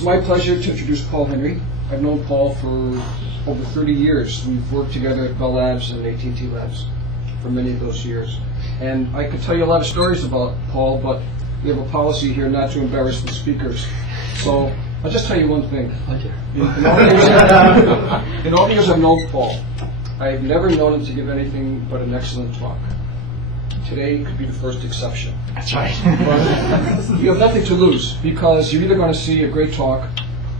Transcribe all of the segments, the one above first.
It's my pleasure to introduce Paul Henry. I've known Paul for over 30 years. We've worked together at Bell Labs and AT&T Labs for many of those years. And I could tell you a lot of stories about Paul, but we have a policy here not to embarrass the speakers. So I'll just tell you one thing. In all the years I've known Paul, I've never known him to give anything but an excellent talk. Today could be the first exception. That's right. But you have nothing to lose, because you're either going to see a great talk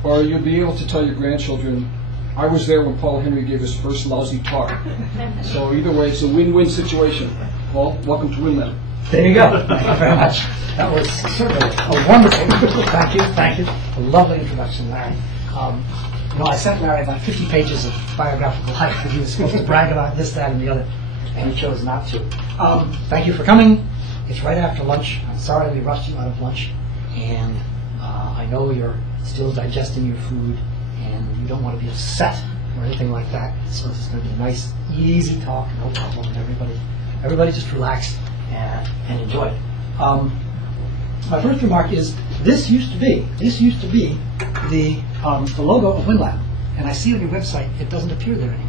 or you'll be able to tell your grandchildren, I was there when Paul Henry gave his first lousy talk. So either way, it's a win-win situation. Paul, welcome to WinLab. There you go. Thank you very much. That was certainly a wonderful, thank you. A lovely introduction, Larry. I sent Larry about 50 pages of biographical life that he was supposed to brag about this, that, and the other, and he chose not to. Thank you for coming. It's right after lunch. I'm sorry we rushed you out of lunch, and I know you're still digesting your food, and you don't want to be upset or anything like that. So it's going to be a nice, easy talk, no problem. Everybody just relax and enjoy it. My first remark is this used to be the logo of WinLab, and I see on your website it doesn't appear there anymore.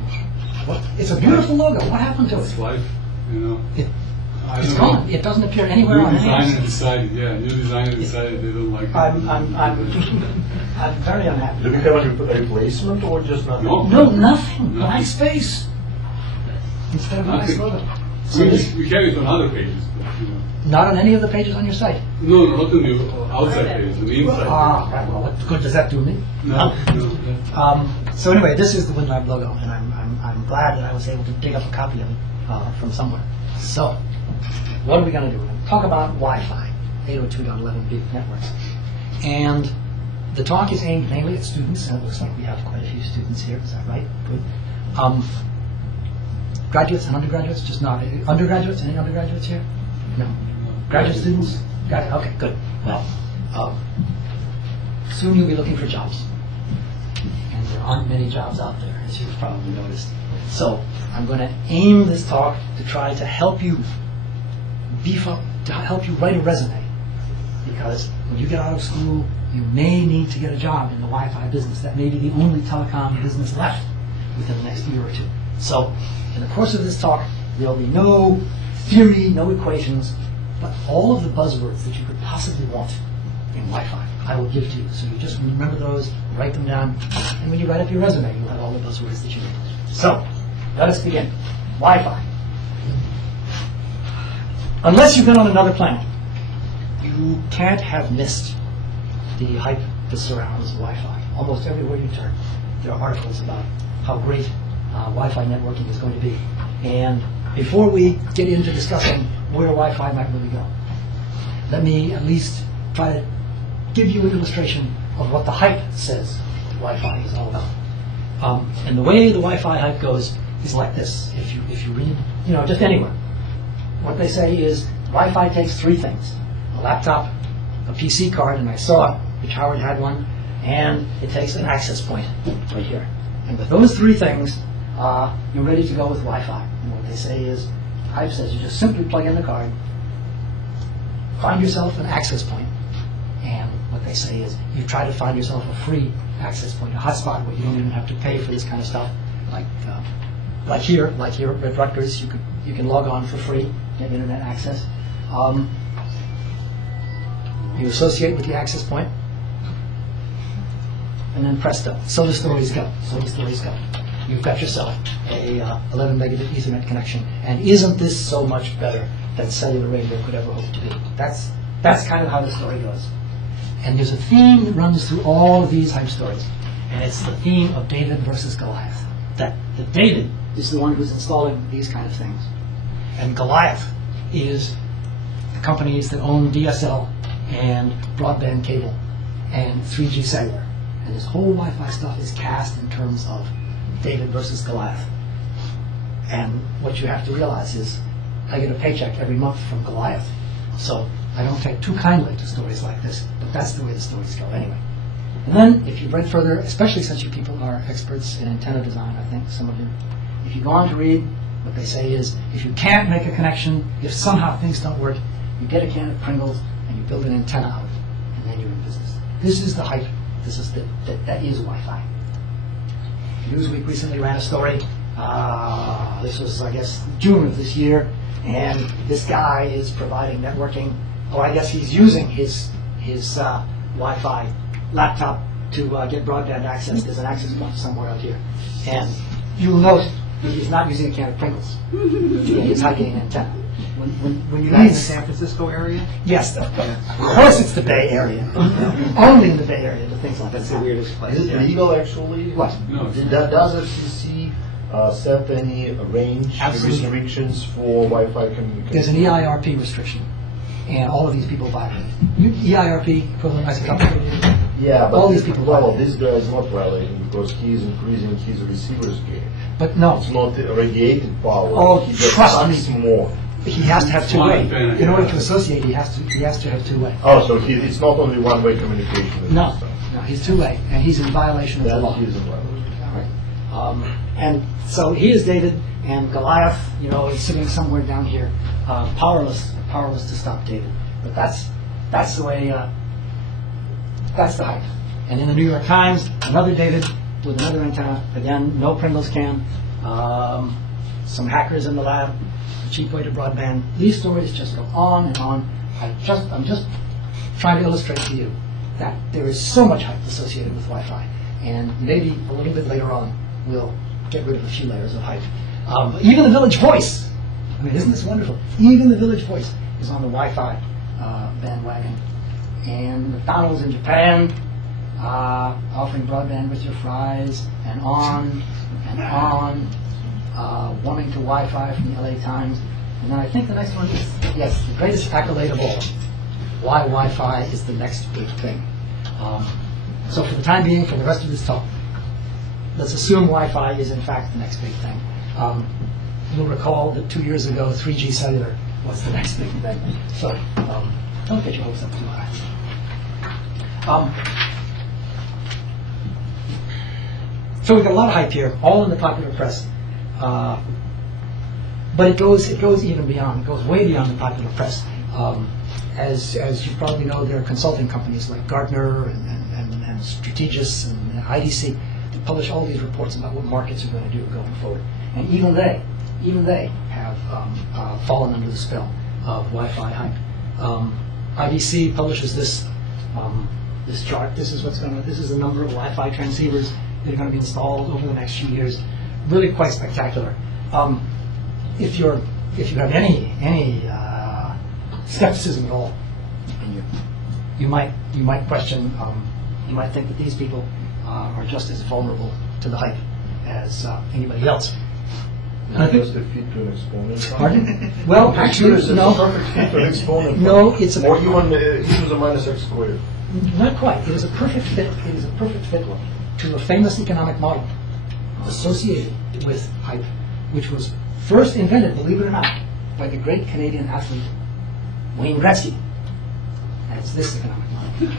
It's a beautiful logo. What happened to it? It's life, you know. It's gone. It doesn't appear anywhere on New designer decided they don't like it. I'm very unhappy. Did we have a replacement or just nothing? No, nothing. Blank space instead of a nice logo. So we carry it on other pages, but, not on any of the pages on your site? No, not on the outside pages, on the inside. Right, well, what good does that do me? No. So anyway, this is the WinLab logo, and I'm glad that I was able to dig up a copy of it from somewhere. So, what are we going to do? We're going to talk about Wi-Fi, 802.11b networks. And the talk is aimed mainly at students, and it looks like we have quite a few students here. Is that right? Good. Graduates and undergraduates? Just not undergraduates? Any undergraduates here? No. Graduate students? Got it. Okay, good. Well, soon you'll be looking for jobs. And there aren't many jobs out there, as you've probably noticed. So I'm going to aim this talk to try to help you beef up, to help you write a resume. Because when you get out of school, you may need to get a job in the Wi-Fi business. That may be the only telecom business left within the next year or two. So in the course of this talk, there will be no theory, no equations, but all of the buzzwords that you could possibly want in Wi-Fi, I will give to you. So you just remember those, write them down, and when you write up your resume, you'll have all the buzzwords that you need. So, let us begin. Wi-Fi. Unless you've been on another planet, you can't have missed the hype that surrounds Wi-Fi. Almost everywhere you turn, there are articles about how great Wi-Fi networking is going to be. And before we get into discussing where Wi-Fi might really go, let me at least try to give you an illustration of what the hype says Wi-Fi is all about. And the way the Wi-Fi hype goes is like this. If you read, just anywhere, what they say is Wi-Fi takes three things: a laptop, a PC card, and I saw it, which Howard had one, and it takes an access point right here. And with those three things, you're ready to go with Wi-Fi. And what they say is, hype says you just simply plug in the card, find yourself an access point, and what they say is you try to find yourself a free access point, a hotspot where you don't even have to pay for this kind of stuff. Like here at Rutgers, you can log on for free, get internet access. You associate with the access point, and then presto, so the stories go. You've got yourself a 11 megabit Ethernet connection, and isn't this so much better than cellular radio could ever hope to be? That's kind of how the story goes. And there's a theme that runs through all of these hype stories, and it's the theme of David versus Goliath. That David is the one who's installing these kind of things, and Goliath is the companies that own DSL and broadband cable and 3G cellular. And this whole Wi-Fi stuff is cast in terms of David versus Goliath. And what you have to realize is I get a paycheck every month from Goliath. So I don't take too kindly to stories like this, but that's the way the stories go anyway. And then if you've read further, especially since you people are experts in antenna design, I think some of you, if you go on to read, what they say is if you can't make a connection, if somehow things don't work, you get a can of Pringles and you build an antenna out of it, and then you're in business. This is the hype This is that is Wi-Fi. Newsweek recently ran a story. This was, I guess, June of this year, and this guy is providing networking. Or I guess he's using his Wi-Fi laptop to get broadband access. There's an access point somewhere out here, and you'll note that he's not using a can of Pringles. He's hiking an antenna. When you in the San Francisco area? Yes, of course it's the Bay Area. Only in the Bay Area do things like That's that. the weirdest place. Is it legal actually? What? No. Does FCC set any range Absolutely. restrictions for Wi-Fi communication? There's an EIRP restriction, and all of these people violate it. EIRP, equivalent isotopic. Yeah, but all these people violate this guy is not violating because he is increasing his receiver's gain. But no, It's not radiated power. Oh, he just trust me. sucks more. he has to have two-way. Fine. In order to associate, he has to have two-way. Oh, so it's not only one-way communication. with No, this stuff. no, he's two-way, and he's in violation of the Then law. he is a violation. Right. And so he is David, and Goliath, is sitting somewhere down here, powerless to stop David. But that's the way. That's the hype. And in the New York Times, another David with another antenna. Again, no Pringles can. Some hackers in the lab. A cheap way to broadband. These stories just go on and on. I'm just trying to illustrate to you that there is so much hype associated with Wi-Fi, and maybe a little bit later on we'll get rid of a few layers of hype. Even the Village Voice. I mean, isn't this wonderful? Even the Village Voice is on the Wi-Fi bandwagon. And McDonald's in Japan offering broadband with your fries, and on and on. Warming to Wi-Fi from the LA Times. And then I think the next one is, yes, the greatest accolade of all. Why Wi-Fi is the next big thing. So for the time being, for the rest of this talk, let's assume Wi-Fi is in fact the next big thing. You'll recall that 2 years ago, 3G cellular was the next big thing. So don't get your hopes up too high. So we've got a lot of hype here, all in the popular press. But it goes even beyond. It goes way beyond the popular press. As you probably know, there are consulting companies like Gartner and Strategis and IDC that publish all these reports about what markets are going to do going forward. And even they have fallen under the spell of Wi-Fi hype. IDC publishes this chart. This is the number of Wi-Fi transceivers that are going to be installed over the next few years. Really quite spectacular. If you have any skepticism at all, and you might question, you might think that these people are just as vulnerable to the hype as anybody else. Not just a fit to an exponent. Pardon? Well, actually, It's no. a perfect fit to an exponent. No, it's a or even e to the minus x squared. Not quite. It is a perfect fit. It is a perfect fit to a famous economic model associated with hype, which was first invented, believe it or not, by the great Canadian athlete Wayne Gretzky. And it's this economic model.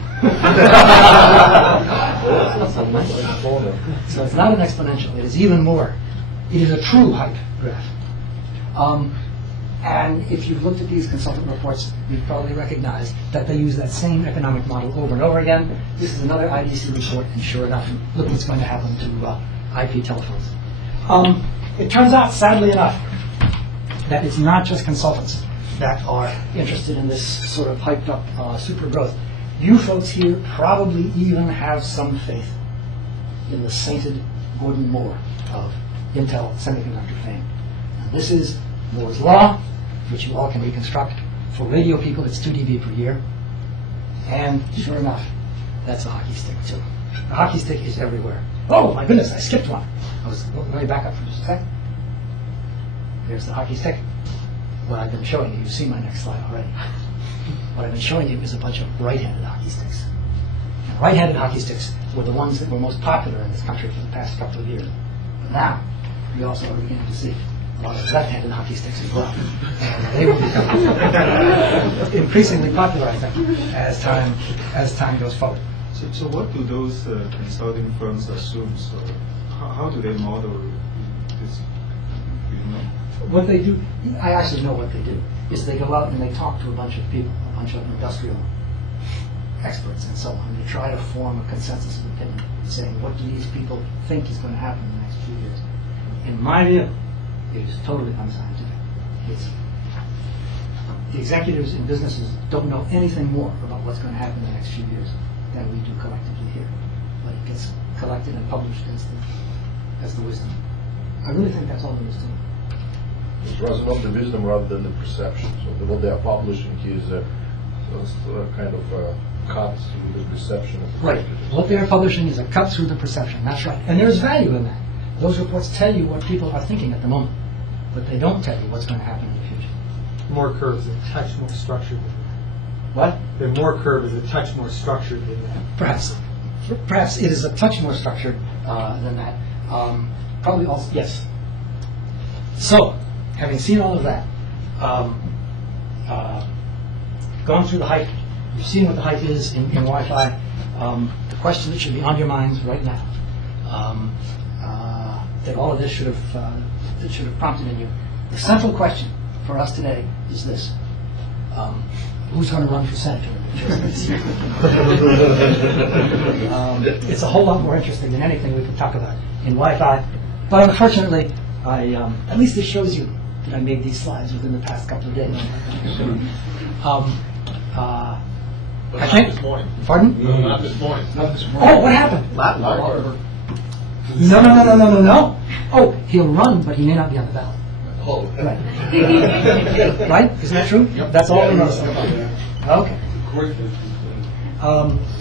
So it's not an exponential. It is even more. It is a true hype graph. And if you've looked at these consultant reports, you've probably recognized that they use that same economic model over and over again. This is another IDC report, and sure enough, look what's going to happen to IP telephones. It turns out, sadly enough, that it's not just consultants that are interested in this sort of hyped up super growth. You folks here probably even have some faith in the sainted Gordon Moore of Intel semiconductor fame. And this is Moore's Law, which you all can reconstruct. For radio people, it's 2 dB per year. And sure enough, that's a hockey stick too. The hockey stick is everywhere. Oh my goodness, I skipped one. Let me back up for just a second. Here's the hockey stick. What I've been showing you, you've seen my next slide already. What I've been showing you is a bunch of right-handed hockey sticks. And right-handed hockey sticks were the ones that were most popular in this country for the past couple of years. But now, we also are beginning to see a lot of left-handed hockey sticks as well. And they will become increasingly popular, I think, as time goes forward. So what do those consulting firms assume? So how do they model this? Do you know? What they do, I actually know what they do, is they go out and they talk to a bunch of people, a bunch of industrial experts and so on, and to try to form a consensus of opinion, saying what do these people think is going to happen in the next few years. In my view, it is totally unscientific. The executives in businesses don't know anything more about what's going to happen in the next few years than we do collectively here. But it gets collected and published as the wisdom. I really think that's all there is to it. It's rather not the wisdom rather than the perception. So what they are publishing is a kind of a cut through the perception of the Right. What they are publishing is a cut through the perception. That's right. And there's value in that. Those reports tell you what people are thinking at the moment, but they don't tell you what's going to happen in the future. More curves, a touch more structured than that. What? The more curve is a touch more structured than that. Perhaps it is a touch more structured than that. Probably also, yes. So, having seen all of that, gone through the hype, you've seen what the hype is in Wi-Fi. The question that should be on your minds right now, that all of this should have prompted in you. The central question for us today is this: who's going to run for senator? It's a whole lot more interesting than anything we could talk about in Wi-Fi. But unfortunately, at least it shows you that I made these slides within the past couple of days. But not this morning. Pardon? No, not this morning. Not this morning. Oh, what happened? No. Oh, he'll run, but he may not be on the ballot. Oh, Right. Right? Isn't that true? Yep. That's all we know. Okay.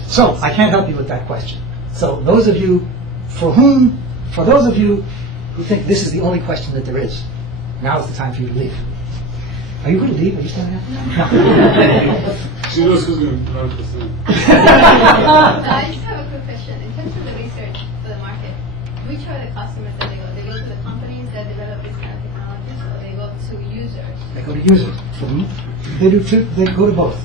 So I can't help you with that question. So those of you for those of you who think this is the only question that there is, now is the time for you to leave. Are you going to leave? Are you standing up? No. She knows who's going to run for Senate. I just have a quick question. In terms of the research for the market, which are the customers that they go? They go to the companies that develop these kind of technologies, or they go to users? They go to users. They do two. They go to both.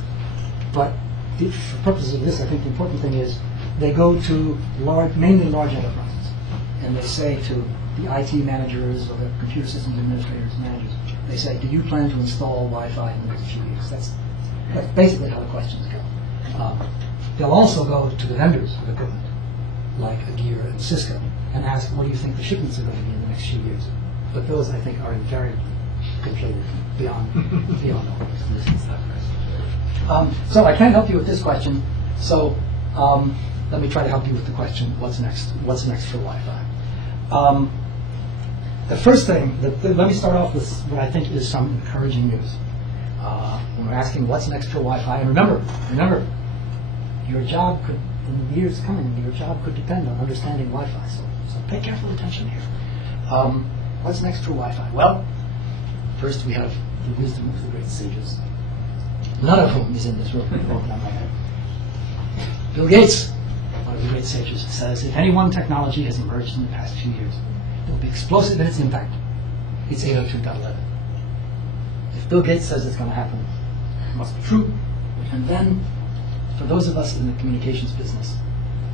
But for purposes of this, I think the important thing is they go to mainly large enterprises, and they say to the IT managers or the computer systems administrators, managers, they say, "Do you plan to install Wi-Fi in the next few years?" That's basically how the questions go. They'll also go to the vendors of equipment, like Gear and Cisco, and ask, "What do you think the shipments are going to be in the next few years?" But those, I think, are invariably completed beyond all this. So I can't help you with this question. So let me try to help you with the question: What's next? What's next for Wi-Fi? The first thing, let me start off with what I think is some encouraging news. When we're asking what's next for Wi-Fi, and remember, your job could, in the years coming, your job could depend on understanding Wi-Fi. So pay careful attention here. What's next for Wi-Fi? Well, first we have the wisdom of the great sages, none of whom is in this room. Bill Gates, one of the great sages, says, if any one technology has emerged in the past few years, it will be explosive in its impact. It's 802.11. If Bill Gates says it's going to happen, it must be true. And then, for those of us in the communications business,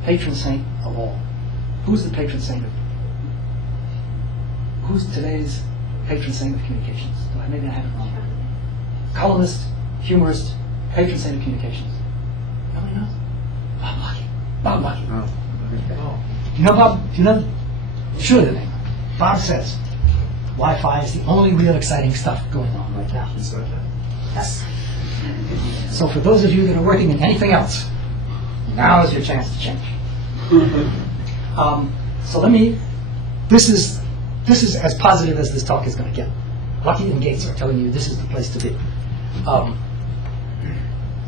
patron saint of all. Who's the patron saint of? Who's today's patron saint of communications? Maybe I have it wrong. Columnist, humorist, patron saint of communications. Nobody knows. Bob Lucky. Oh. Do you know Bob? Do you know? Surely the name. Bob says Wi-Fi is the only real exciting stuff going on right now. Yes. So for those of you that are working in anything else, now is your chance to change. So this is as positive as this talk is going to get. Lucky and Gates are telling you this is the place to be.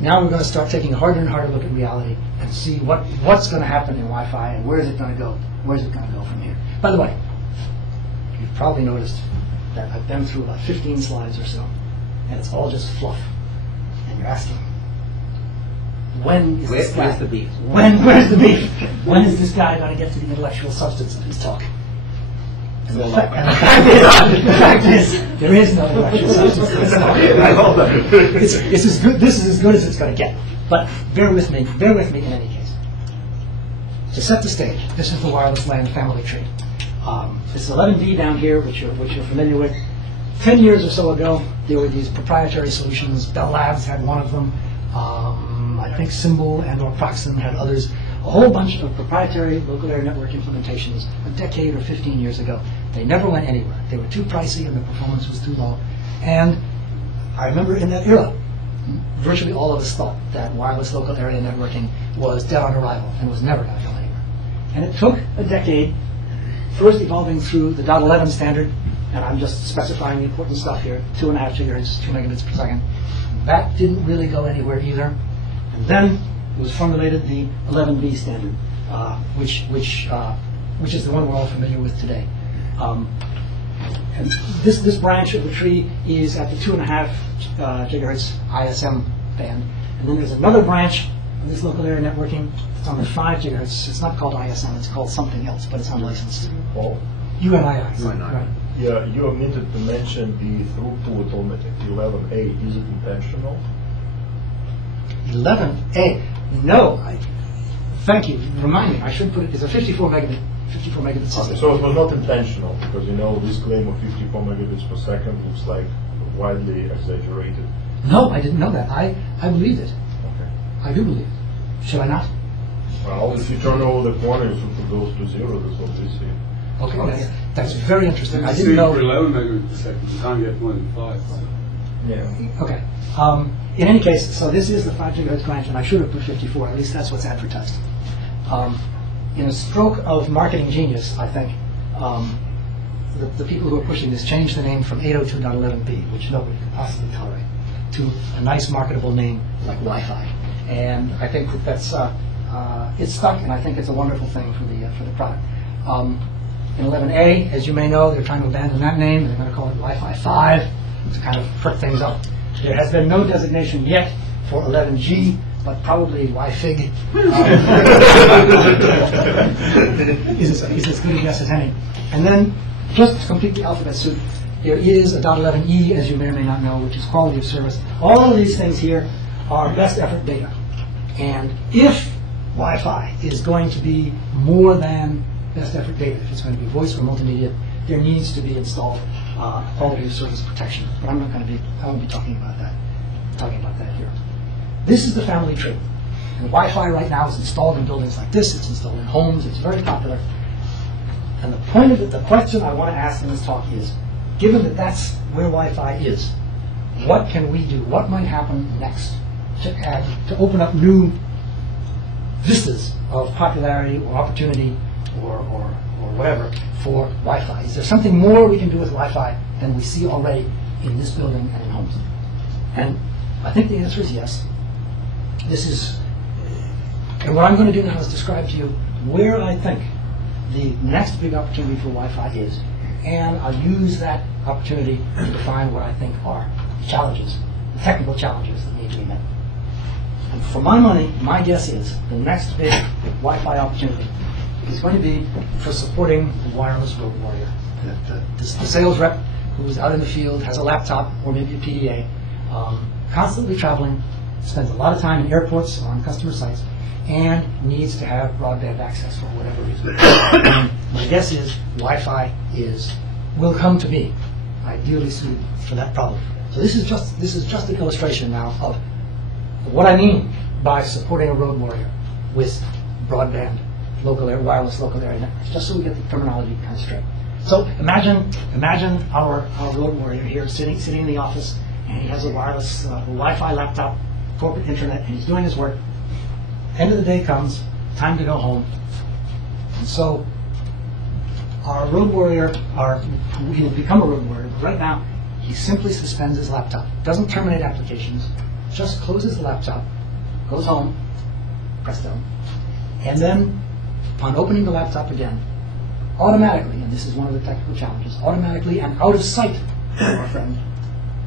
Now we're going to start taking a harder and harder look at reality and see what's going to happen in Wi-Fi and where is it going to go? Where is it going to go from here? By the way, you've probably noticed that I've been through about 15 slides or so, and it's all just fluff. And you're asking, when is this guy? Where's the beef? Where's the beef? When is this guy going to get to the intellectual substance of his talk? And the fact is, there is no intellectual substance to this talk. This is as good as it's going to get. But bear with me in any case. To set the stage, this is the wireless LAN family tree. This is 11B down here, which you're familiar with. 10 years or so ago, there were these proprietary solutions. Bell Labs had one of them. I think Symbol and or Proxim had others, a whole bunch of proprietary local area network implementations a decade or 15 years ago. They never went anywhere. They were too pricey and the performance was too low. And I remember in that era, virtually all of us thought that wireless local area networking was dead on arrival and was never going to go anywhere. And it took a decade, first evolving through the .11 standard, and I'm just specifying the important stuff here, 2.5 gigahertz, 2 megabits per second. That didn't really go anywhere either. And then it was formulated the 11B standard, which is the one we're all familiar with today. And this branch of the tree is at the 2.5 gigahertz ISM band. And then there's another branch of this local area networking. It's on the 5 gigahertz. It's not called ISM, it's called something else, but it's unlicensed. Oh. UNII. Right. Yeah, you omitted to mention the throughput on 11A. Is it intentional? 11A? No. Thank you. Remind me. I should put it. It's a 54 megabit system. So it was not intentional, because this claim of 54 megabits per second looks like widely exaggerated. No, I didn't know that. I believed it. Okay. I do believe it. Should I not? Well, if you turn over the corner, it goes to 0. That's what we see. Okay, that's very interesting. I You didn't see know. for 11 megabits per second, you can't get more than 5. So. Yeah. Okay. In any case, so this is the 5 gigahertz branch, and I should have put 54. At least that's what's advertised. In a stroke of marketing genius, I think, the people who are pushing this changed the name from 802.11b, which nobody could possibly tolerate, to a nice marketable name like Wi-Fi. And I think that's it's stuck, and I think it's a wonderful thing for the product. In 11A, as you may know, they're trying to abandon that name. They're going to call it Wi-Fi 5 to kind of prick things up. There has been no designation yet for 11G, but probably Wi-Fig is as good a guess as any. And then, just to complete the alphabet soup, there is a .11E, as you may or may not know, which is quality of service. All of these things here are best effort data. And if Wi-Fi is going to be more than best effort data, if it's going to be voice or multimedia, there needs to be installed quality of service protection. But I won't be talking about that here. This is the family tree. And Wi-Fi right now is installed in buildings like this. It's installed in homes. It's very popular. And the point of it, the question I want to ask in this talk is, given that that's where Wi-Fi is, what can we do? What might happen next to open up new vistas of popularity or opportunity or whatever for Wi-Fi? Is there something more we can do with Wi-Fi than we see already in this building and in homes? And I think the answer is yes. And what I'm going to do now is describe to you where I think the next big opportunity for Wi-Fi is. And I'll use that opportunity to define what I think are the challenges, the technical challenges that need to be met. And for my money, my guess is the next big Wi-Fi opportunity is going to be for supporting the wireless road warrior. The sales rep who's out in the field, has a laptop or maybe a PDA, constantly traveling, spends a lot of time in airports or on customer sites, and needs to have broadband access for whatever reason. And my guess is Wi-Fi will come to be ideally suited for that problem. So this is just an illustration now of what I mean by supporting a road warrior with broadband wireless local area networks, just so we get the terminology kind of straight. So imagine our road warrior here sitting in the office, and he has a wireless Wi-Fi laptop, corporate internet, and he's doing his work. End of the day comes, time to go home. And so our road warrior, he'll become a road warrior, but right now he simply suspends his laptop, doesn't terminate applications, just closes the laptop, goes home, presto, and then upon opening the laptop again, automatically, and this is one of the technical challenges, automatically and out of sight of our friend,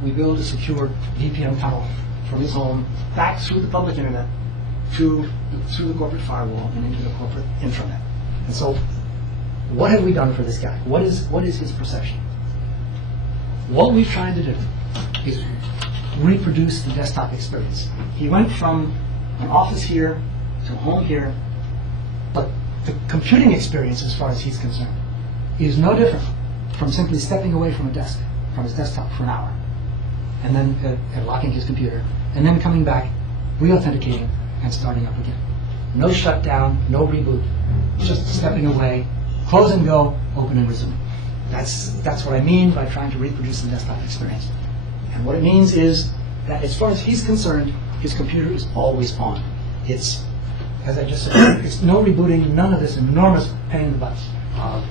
we build a secure VPN tunnel from his home back through the public internet through the corporate firewall and into the corporate intranet. And so, what have we done for this guy? What is his perception? What we've tried to do is reproduce the desktop experience. He went from an office here to a home here, but the computing experience, as far as he's concerned, is no different from simply stepping away from his desktop for an hour, and then locking his computer, and then coming back, re-authenticating, and starting up again. No shutdown, no reboot, just stepping away, close and go, open and resume. That's what I mean by trying to reproduce the desktop experience. And what it means is that as far as he's concerned, his computer is always on. It's, as I just said, it's no rebooting, none of this enormous pain in the butt of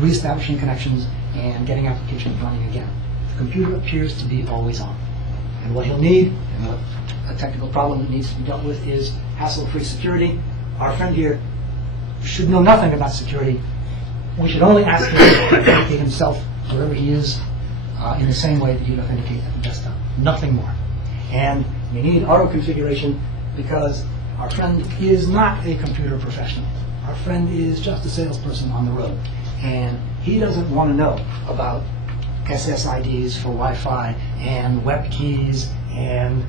reestablishing connections and getting applications running again. The computer appears to be always on. And what he'll need, and what a technical problem that needs to be dealt with, is hassle-free security. Our friend here should know nothing about security. We should only ask him to authenticate himself wherever he is in the same way that you'd authenticate at the desktop. Nothing more. And you need auto-configuration because our friend is not a computer professional. Our friend is just a salesperson on the road. And he doesn't want to know about SSIDs for Wi-Fi and web keys and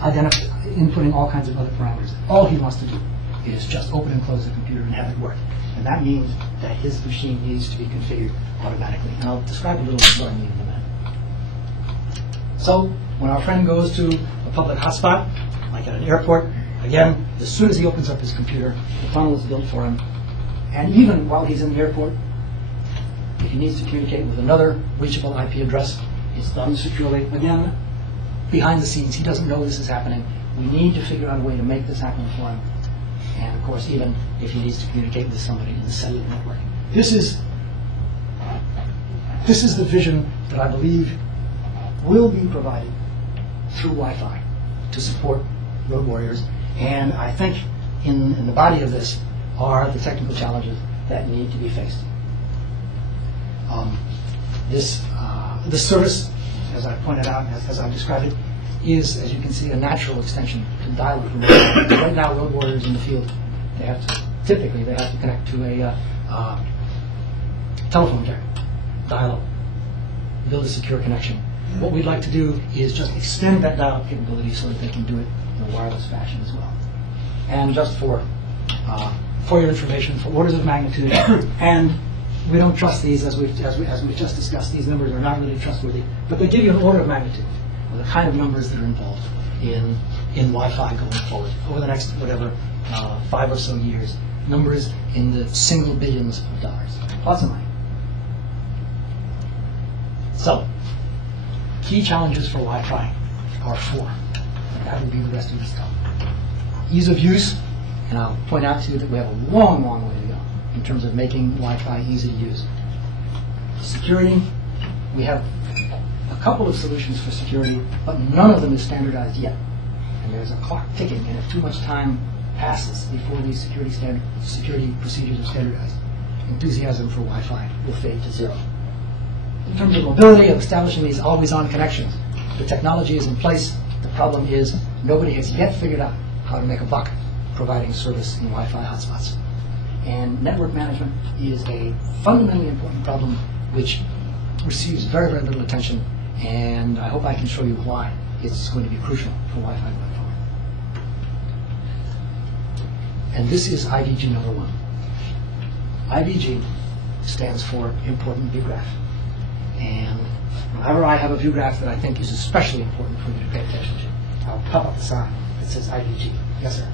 inputting all kinds of other parameters. All he wants to do is just open and close the computer and have it work. And that means that his machine needs to be configured automatically. And I'll describe a little bit what I mean in a minute. So when our friend goes to a public hotspot, like at an airport, again, as soon as he opens up his computer, the funnel is built for him. And even while he's in the airport, if he needs to communicate with another reachable IP address, it's done securely. Again, behind the scenes, he doesn't know this is happening. We need to figure out a way to make this happen for him. And of course, even if he needs to communicate with somebody in the cellular network. This is the vision that I believe will be provided through Wi-Fi to support road warriors. And I think in the body of this are the technical challenges that need to be faced. This service, as I pointed out, as I've described it, is, as you can see, a natural extension to dial-up. Right now, road warriors in the field, they have to connect to a telephone carrier, dial-up, build a secure connection. What we'd like to do is just extend that dial-up capability so that they can do it in a wireless fashion as well. And just for your information, for orders of magnitude, and we don't trust these as we've just discussed. These numbers are not really trustworthy, but they give you an order of magnitude of the kind of numbers that are involved in Wi-Fi going forward over the next 5 or so years. Numbers in the single billions of dollars, plus or minus. So, key challenges for Wi-Fi are 4. And that will be the rest of this talk. Ease of use, and I'll point out to you that we have a long, long way to go in terms of making Wi-Fi easy to use. Security, we have a couple of solutions for security, but none of them is standardized yet. And there's a clock ticking, and if too much time passes before these security procedures are standardized, enthusiasm for Wi-Fi will fade to zero. In terms of mobility, of establishing these always-on connections, the technology is in place. The problem is nobody has yet figured out how to make a buck providing service in Wi-Fi hotspots. And network management is a fundamentally important problem which receives very, very little attention, and I hope I can show you why it's going to be crucial for Wi-Fi going forward. And this is IVG number 1. IVG stands for important view graph. And whenever I have a view graph that I think is especially important for you to pay attention to, I'll pop up the sign that says IVG. Yes, sir.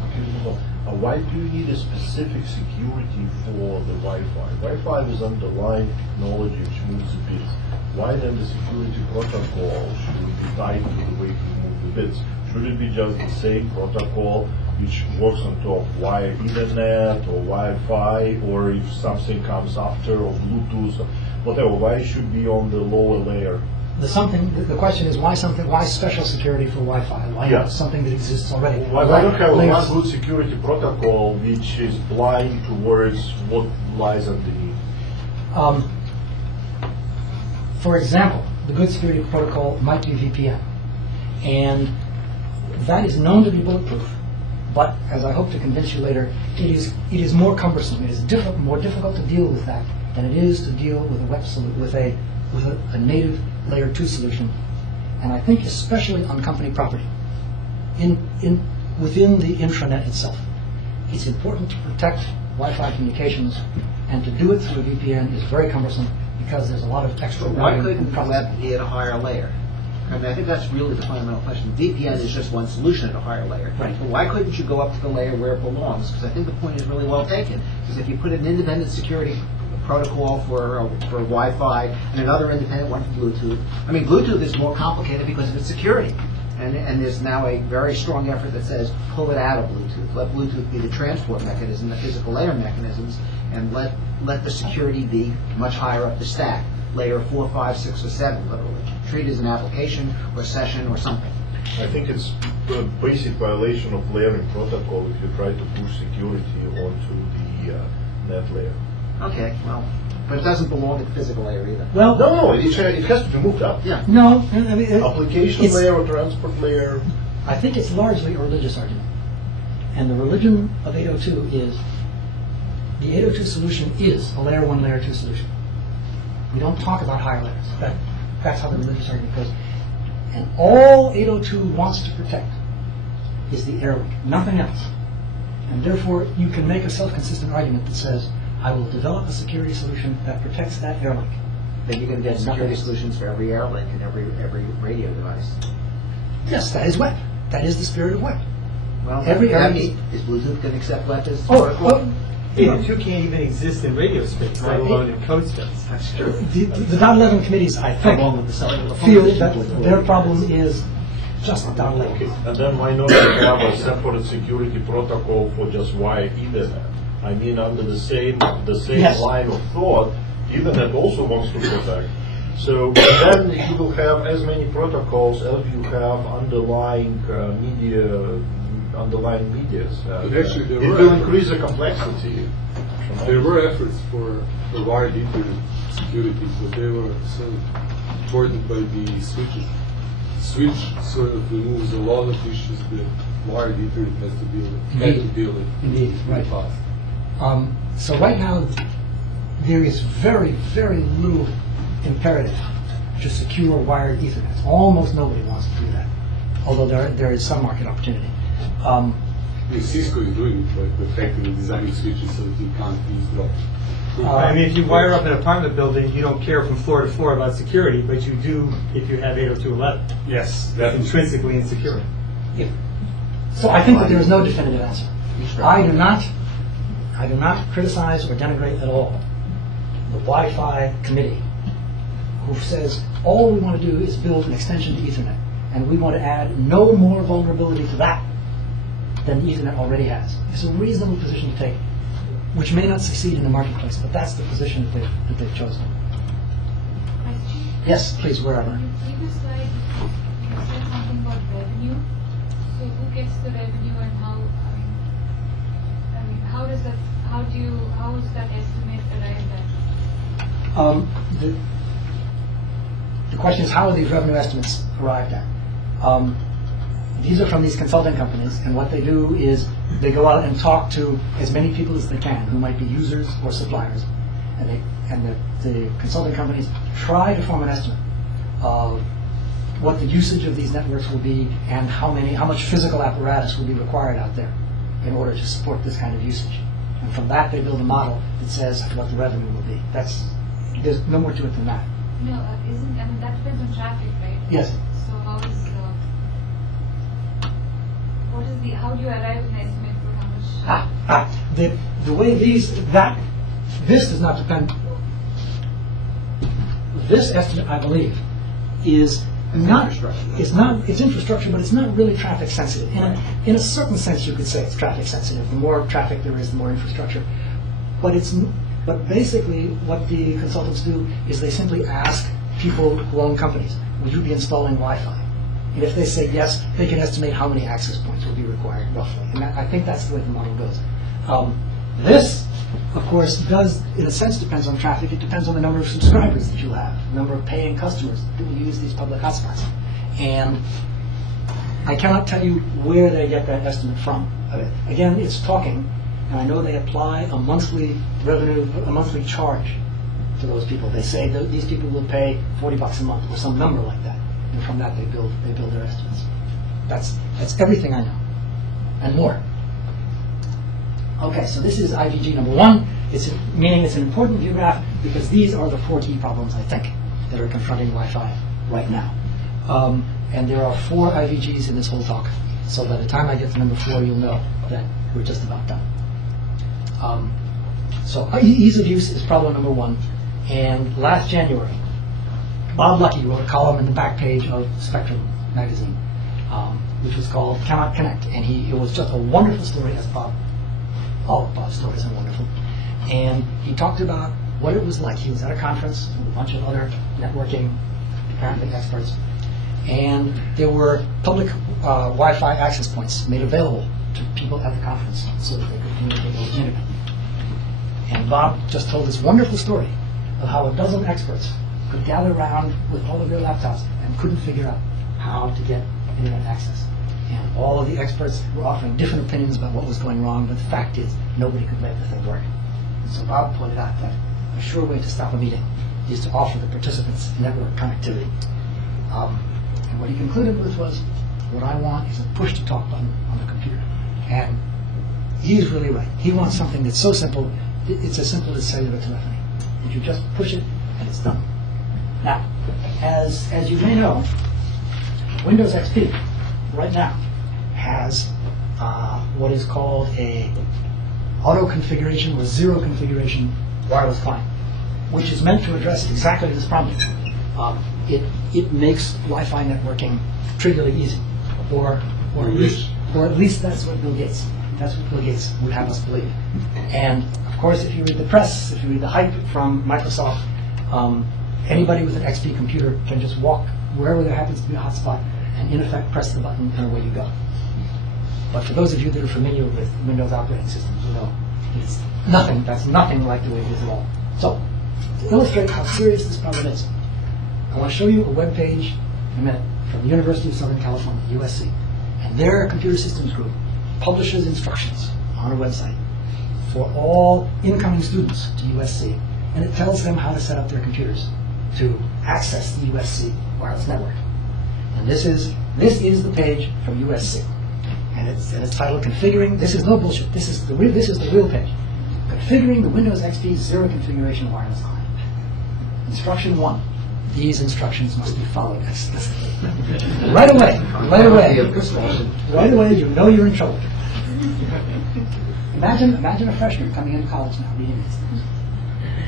Why do you need a specific security for the Wi-Fi? Wi-Fi is underlying technology which moves the bits. Why then the security protocol should be tied to the way we move the bits? Should it be just the same protocol which works on top of wire Ethernet or Wi-Fi, or if something comes after, or Bluetooth, whatever, why it should be on the lower layer? The question is why special security for Wi-Fi? Why not something that exists already? Why don't have one good security protocol which is blind towards what lies underneath? For example, the good security protocol might be VPN, and that is known to be bulletproof. But as I hope to convince you later, it is more cumbersome. It is more difficult to deal with that than it is to deal with a native layer 2 solution, and I think especially on company property, within the intranet itself. It's important to protect Wi-Fi communications, and to do it through a VPN is very cumbersome because there's a lot of extra Why routing couldn't and processing. Web be at a higher layer? I mean, I think that's really the fundamental question. VPN is just one solution at a higher layer. Right. But why couldn't you go up to the layer where it belongs? Because I think the point is really well taken. Because if you put an independent security protocol for Wi-Fi and another independent one for Bluetooth, I mean, Bluetooth is more complicated because of its security. And there's now a very strong effort that says, pull it out of Bluetooth. Let Bluetooth be the transport mechanism, the physical layer mechanisms, and let the security be much higher up the stack. Layer 4, 5, 6, or 7, literally. Treat it as an application or session or something. I think it's a basic violation of layering protocol if you try to push security onto the net layer. Okay, well, but it doesn't belong at the physical layer either. Well, No, it has to be moved up. Yeah. no, I mean, Application it's- layer or transport layer. I think it's largely a religious argument. And the religion of 802 is, the 802 solution is a layer 1, layer 2 solution. We don't talk about higher layers. That's how the religious argument goes. And all 802 wants to protect is the air link, nothing else. And therefore, you can make a self-consistent argument that says, I will develop a security solution that protects that air link. Then you're going to get security solutions for every air link and every radio device. Yes, that is web. That is the spirit of web. Well, Every that area- means, is Bluetooth going to accept web as Oh, 802 can't even exist in radio space, let alone in code space. That's true. the .11 committees, I think, feel that their problem is just a .11. And then why not have a separate security protocol for just wired Ethernet? I mean, under the same Yes. line of thought, Ethernet also wants to protect. So then you will have as many protocols as you have underlying medias. But actually there it were will efforts. increase the complexity. There were efforts for wired Ethernet security, but they were so thwarted by the switches. Switch sort of removes a lot of issues that wired Ethernet had to deal with. Indeed, in the right. past. So right now, there is very, very little imperative to secure wired Ethernet. Almost nobody wants to do that, although there is some market opportunity. Cisco is doing it, like effectively designing switches so that you can't eavesdrop. I mean, if you wire up an apartment building, you don't care from floor to floor about security, but you do if you have 802.11. Yes, That's intrinsically insecure. So I think that there is no definitive answer. I do not criticize or denigrate at all the Wi-Fi committee who says all we want to do is build an extension to Ethernet, and we want to add no more vulnerability to that than Ethernet already has. It's a reasonable position to take, which may not succeed in the marketplace, but that's the position that they've chosen. Question? Yes, please, wherever. On the previous slide, you said something about revenue. So who gets the revenue and how? I mean, how is that estimate arrived at? The question is, how are these revenue estimates arrived at? These are from these consulting companies, and what they do is they go out and talk to as many people as they can who might be users or suppliers, and the consulting companies try to form an estimate of what the usage of these networks will be and how much physical apparatus will be required out there in order to support this kind of usage. And from that, they build a model that says what the revenue will be. There's no more to it than that. No, that depends on traffic, right? Yes. So how do you arrive at an estimate for how much? The way this does not depend. This estimate, I believe, is not. It's infrastructure, but it's not really traffic sensitive. In a certain sense, you could say it's traffic sensitive. The more traffic there is, the more infrastructure. But basically, what the consultants do is they simply ask people who own companies, "Will you be installing Wi-Fi?" And if they say yes, they can estimate how many access points will be required roughly. And I think that's the way the model goes. This, of course, does, in a sense, depends on traffic. It depends on the number of subscribers that you have, the number of paying customers who will use these public hotspots. And I cannot tell you where they get that estimate from. Again, it's talking, and I know they apply a monthly revenue, a monthly charge to those people. They say that these people will pay $40 a month or some number like that. And from that, they build their estimates. That's everything I know, and more. Okay, so this is IVG number 1. Meaning it's an important view graph because these are the 4 key problems, I think, that are confronting Wi-Fi right now. And there are 4 IVGs in this whole talk. So by the time I get to number 4, you'll know that we're just about done. So ease of use is problem number 1. And last January, Bob Lucky wrote a column in the back page of Spectrum magazine, which was called Cannot Connect. And it was just a wonderful story, as all of Bob's stories are wonderful. And he talked about what it was like. He was at a conference with a bunch of other networking, apparently experts. And there were public Wi-Fi access points made available to people at the conference so that they could communicate over the internet. And Bob just told this wonderful story of how a dozen experts could gather around with all of their laptops and couldn't figure out how to get internet access. And all of the experts were offering different opinions about what was going wrong, but the fact is nobody could make the thing work. And so Bob pointed out that a sure way to stop a meeting is to offer the participants network connectivity. And what he concluded with was, what I want is a push-to-talk button on the computer. And he's really right. He wants something that's so simple, it's as simple as cellular telephony. If you just push it, and it's done. Now, as you may know, Windows XP right now has what is called a auto-configuration or zero-configuration wireless client, which is meant to address exactly this problem. It makes Wi-Fi networking trivially easy, or at least that's what Bill Gates would have us believe. And of course, if you read the press, if you read the hype from Microsoft, anybody with an XP computer can just walk wherever there happens to be a hotspot and in effect press the button and away you go. But for those of you that are familiar with Windows operating systems, you know it's nothing. That's nothing like the way it is at all. So to illustrate how serious this problem is, I want to show you a web page in a minute from the University of Southern California, USC, and their computer systems group publishes instructions on a website for all incoming students to USC, and it tells them how to set up their computers to access the USC wireless network. And this is the page from USC, and it's titled "Configuring." This is no bullshit. This is the real page. Configuring the Windows XP Zero Configuration Wireless Client. Instruction 1. These instructions must be followed explicitly. Right away, you know you're in trouble. Imagine a freshman coming into college now reading these things.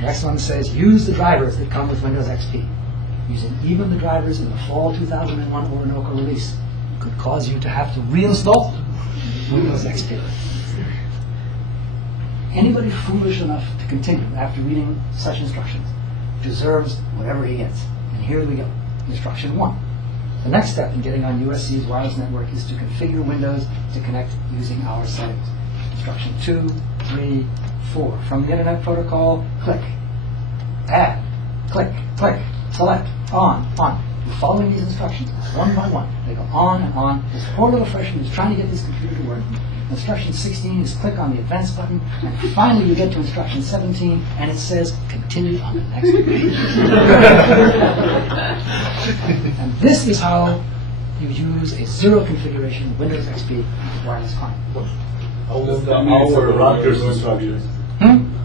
The next one says, use the drivers that come with Windows XP. Using even the drivers in the fall 2001 Orinoco release could cause you to have to reinstall Windows XP. Anybody foolish enough to continue after reading such instructions deserves whatever he gets. And here we go. Instruction 1. The next step in getting on USC's wireless network is to configure Windows to connect using our settings. Instruction 2, 3, 4. From the Internet Protocol, click. Add. Click. Click. Select. On. You're following these instructions one by one. They go on and on. This poor little freshman is trying to get this computer to work. Instruction 16 is click on the advanced button, and finally you get to instruction 17, and it says continue on the next page. And this is how you use a zero configuration Windows XP wireless client. How long are Rutgers instructions?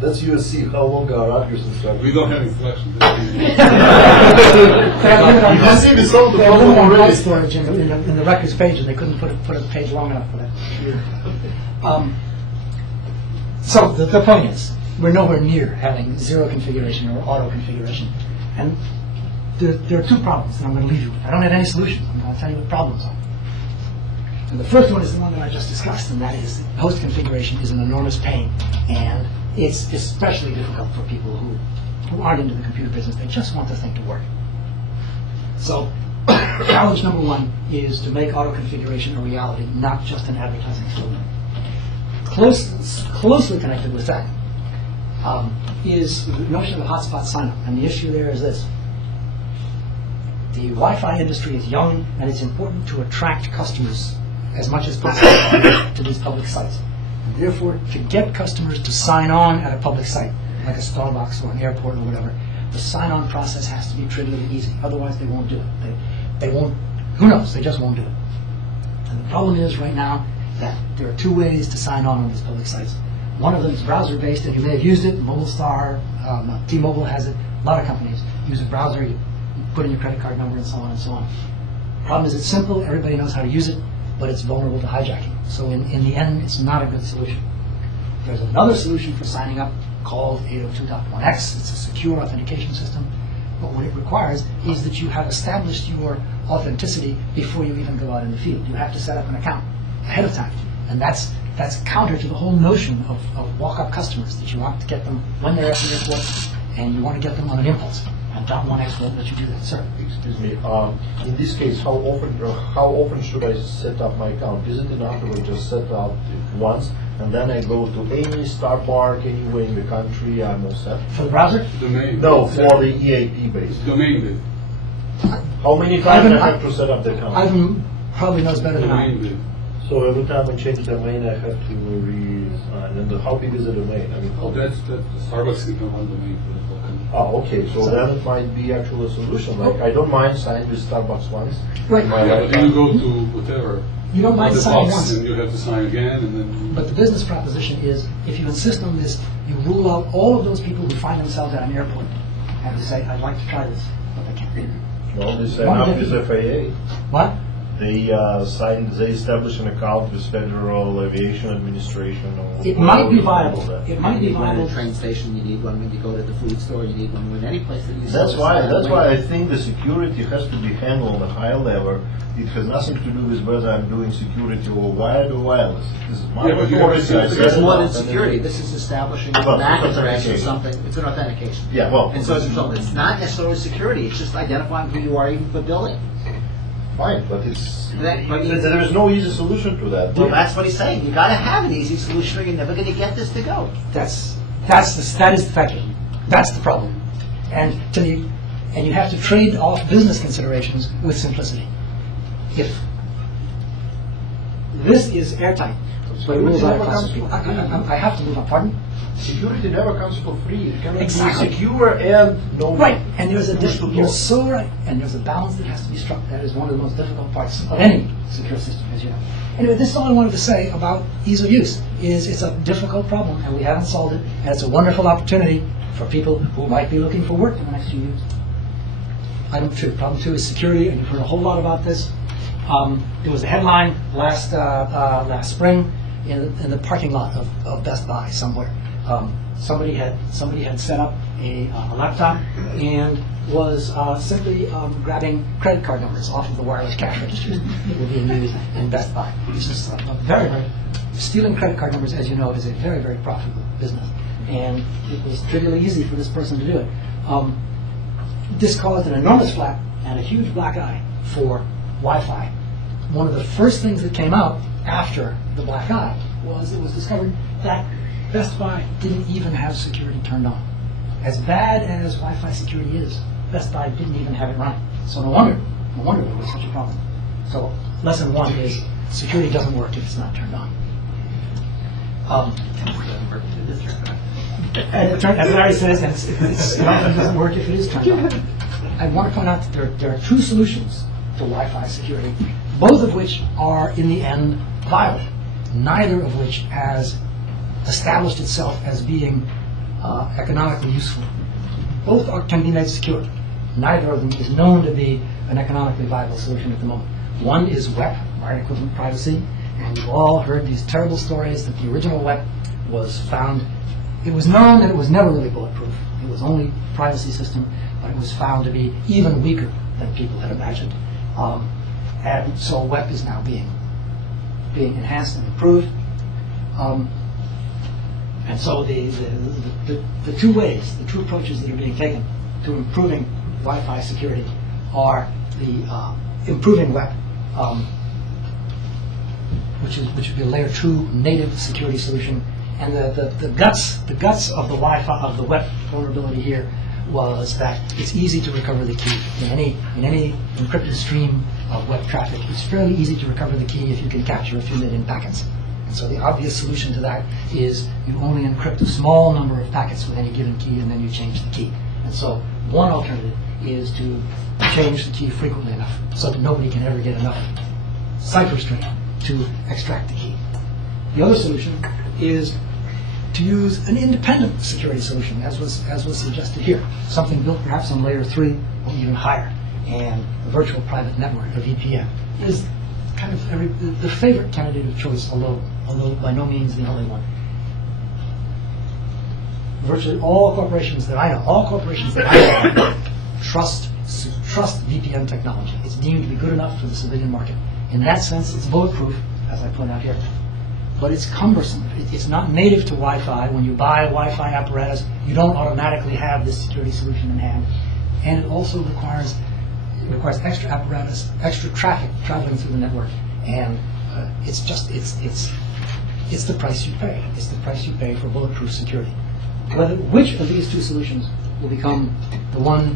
That's USC. How long are Rutgers instructions? We don't have instructions. You can see the sound problem already. Storage in the records page, and they couldn't put a page long enough for that. So the point is, we're nowhere near having zero configuration or auto configuration, and there are 2 problems that I'm going to leave you with. I don't have any solutions. I'm going to tell you what problems are. And the first one is the one that I just discussed, and that is host configuration is an enormous pain, and it's especially difficult for people who aren't into the computer business. They just want the thing to work. So challenge number 1 is to make auto configuration a reality, not just an advertising slogan. Closely connected with that is the notion of hotspot sign-up, and the issue there is this. The Wi-Fi industry is young, and it's important to attract customers as much as possible to these public sites. And therefore, to get customers to sign on at a public site, like a Starbucks or an airport or whatever, the sign-on process has to be trivially easy. Otherwise, they won't do it. They won't. Who knows? They just won't do it. And the problem is right now that there are 2 ways to sign on these public sites. One of them is browser-based, and you may have used it. MobileStar, T-Mobile has it. A lot of companies use a browser. You put in your credit card number and so on and so on. Problem is, it's simple, everybody knows how to use it, but it's vulnerable to hijacking. So in the end, it's not a good solution. There's another solution for signing up called 802.1x. It's a secure authentication system. But what it requires is that you have established your authenticity before you even go out in the field. You have to set up an account ahead of time. And that's counter to the whole notion of walk-up customers, that you want to get them when they're at the airport, and you want to get them on an impulse. And .1x won't let you do that, sir. Excuse me. In this case, how often should I set up my account? Is it enough if I just set up it once and then I go to any Star Park anywhere in the country? I'm all set. For the browser? Domain. No, for the EAP base. Domain bid. How many times I have to set up the account? Ivan probably knows better than I Domain do. bid. So every time I change the domain, I have to re-sign. And how big is the domain? I mean, Oh, that's Starbucks can one domain for the whole country. Oh, okay. So then it might be actually a solution. Like, I don't mind signing with Starbucks once. Right. Yeah, but then you go to whatever. You don't mind other signing box, once. and you have to sign again, and then. But the business proposition is, if you insist on this, you rule out all of those people who find themselves at an airport and they say, I'd like to try this, but they can't. No, they sign up with FAA. What? They establish an account with Federal Aviation Administration. Or It might be whatever viable. you call that. It might be You need one at viable. a train station, you need one when you go to the food store, you need one in any place that you That's sell why. this That's kind of why I thing. think the security has to be handled on a higher level. It has nothing to do with whether I'm doing security or wired or wireless. This is my Yeah, but you have to authority. set I the set It's it more up than and then- security. This is establishing Well, an MAC it's address or authentication. something. It's an authentication. Yeah, well, And so it's not necessarily security. It's just identifying who you are, even for billing. fine, but it's But there is no easy solution to that. Well, that's what he's saying. You got to have an easy solution, or you're never going to get this to go. That is the factor. That's the problem. And you have to trade off business considerations with simplicity. If this is airtight, but it rules out a class of people. I have to move on. Pardon? Security never comes for free. It cannot Exactly. be secure and no. Right, and there's a push to you're talk. so right, and there's a balance that has to be struck. That is one of the most difficult parts of any secure system, as you know. Anyway, this is all I wanted to say about ease of use. It's a difficult problem, and we haven't solved it, and it's a wonderful opportunity for people who might be looking for work in the next few years. Item 2. Problem 2 is security, and you've heard a whole lot about this. There was a headline last spring in the parking lot of Best Buy somewhere. Somebody had set up a laptop and was simply grabbing credit card numbers off of the wireless cash registers that were being used in Best Buy. It's just stealing credit card numbers, as you know, is a very, very profitable business, and it was trivially easy for this person to do it. This caused an enormous flap and a huge black eye for Wi-Fi. One of the first things that came out after the black eye was it was discovered that Best Buy didn't even have security turned on. As bad as Wi-Fi security is, Best Buy didn't even have it running. So no wonder there was such a problem. So lesson 1 is security doesn't work if it's not turned on. As Larry says, it doesn't work if it is turned on. I want to point out that there are 2 solutions to Wi-Fi security, both of which are in the end viable, neither of which has established itself as being economically useful. Both can be made secure. Neither of them is known to be an economically viable solution at the moment. One is WEP, wire equivalent privacy, and you've all heard these terrible stories that the original WEP was found. It was known that it was never really bulletproof. It was only a privacy system, but it was found to be even weaker than people had imagined. And so WEP is now being enhanced and improved. And so the 2 ways, the 2 approaches that are being taken to improving Wi-Fi security are the improving WEP, which would be a layer 2 native security solution, and the guts of the Wi-Fi of the WEP vulnerability here was that it's easy to recover the key in any encrypted stream of web traffic. It's fairly easy to recover the key if you can capture a few million packets. And so the obvious solution to that is you only encrypt a small number of packets with any given key, and then you change the key. And so one alternative is to change the key frequently enough so that nobody can ever get enough cipher string to extract the key. The other solution is to use an independent security solution, as was suggested here, something built perhaps on layer 3 or even higher. And a virtual private network, a VPN, is kind of the favorite candidate of choice, although by no means the only one. Virtually all corporations that I know, trust VPN technology. It's deemed to be good enough for the civilian market. In that sense, it's bulletproof, as I point out here. But it's cumbersome. It's not native to Wi-Fi. When you buy a Wi-Fi apparatus, you don't automatically have this security solution in hand. And it also requires extra apparatus, extra traffic traveling through the network. And it's the price you pay. It's the price you pay for bulletproof security. Which of these two solutions will become the one,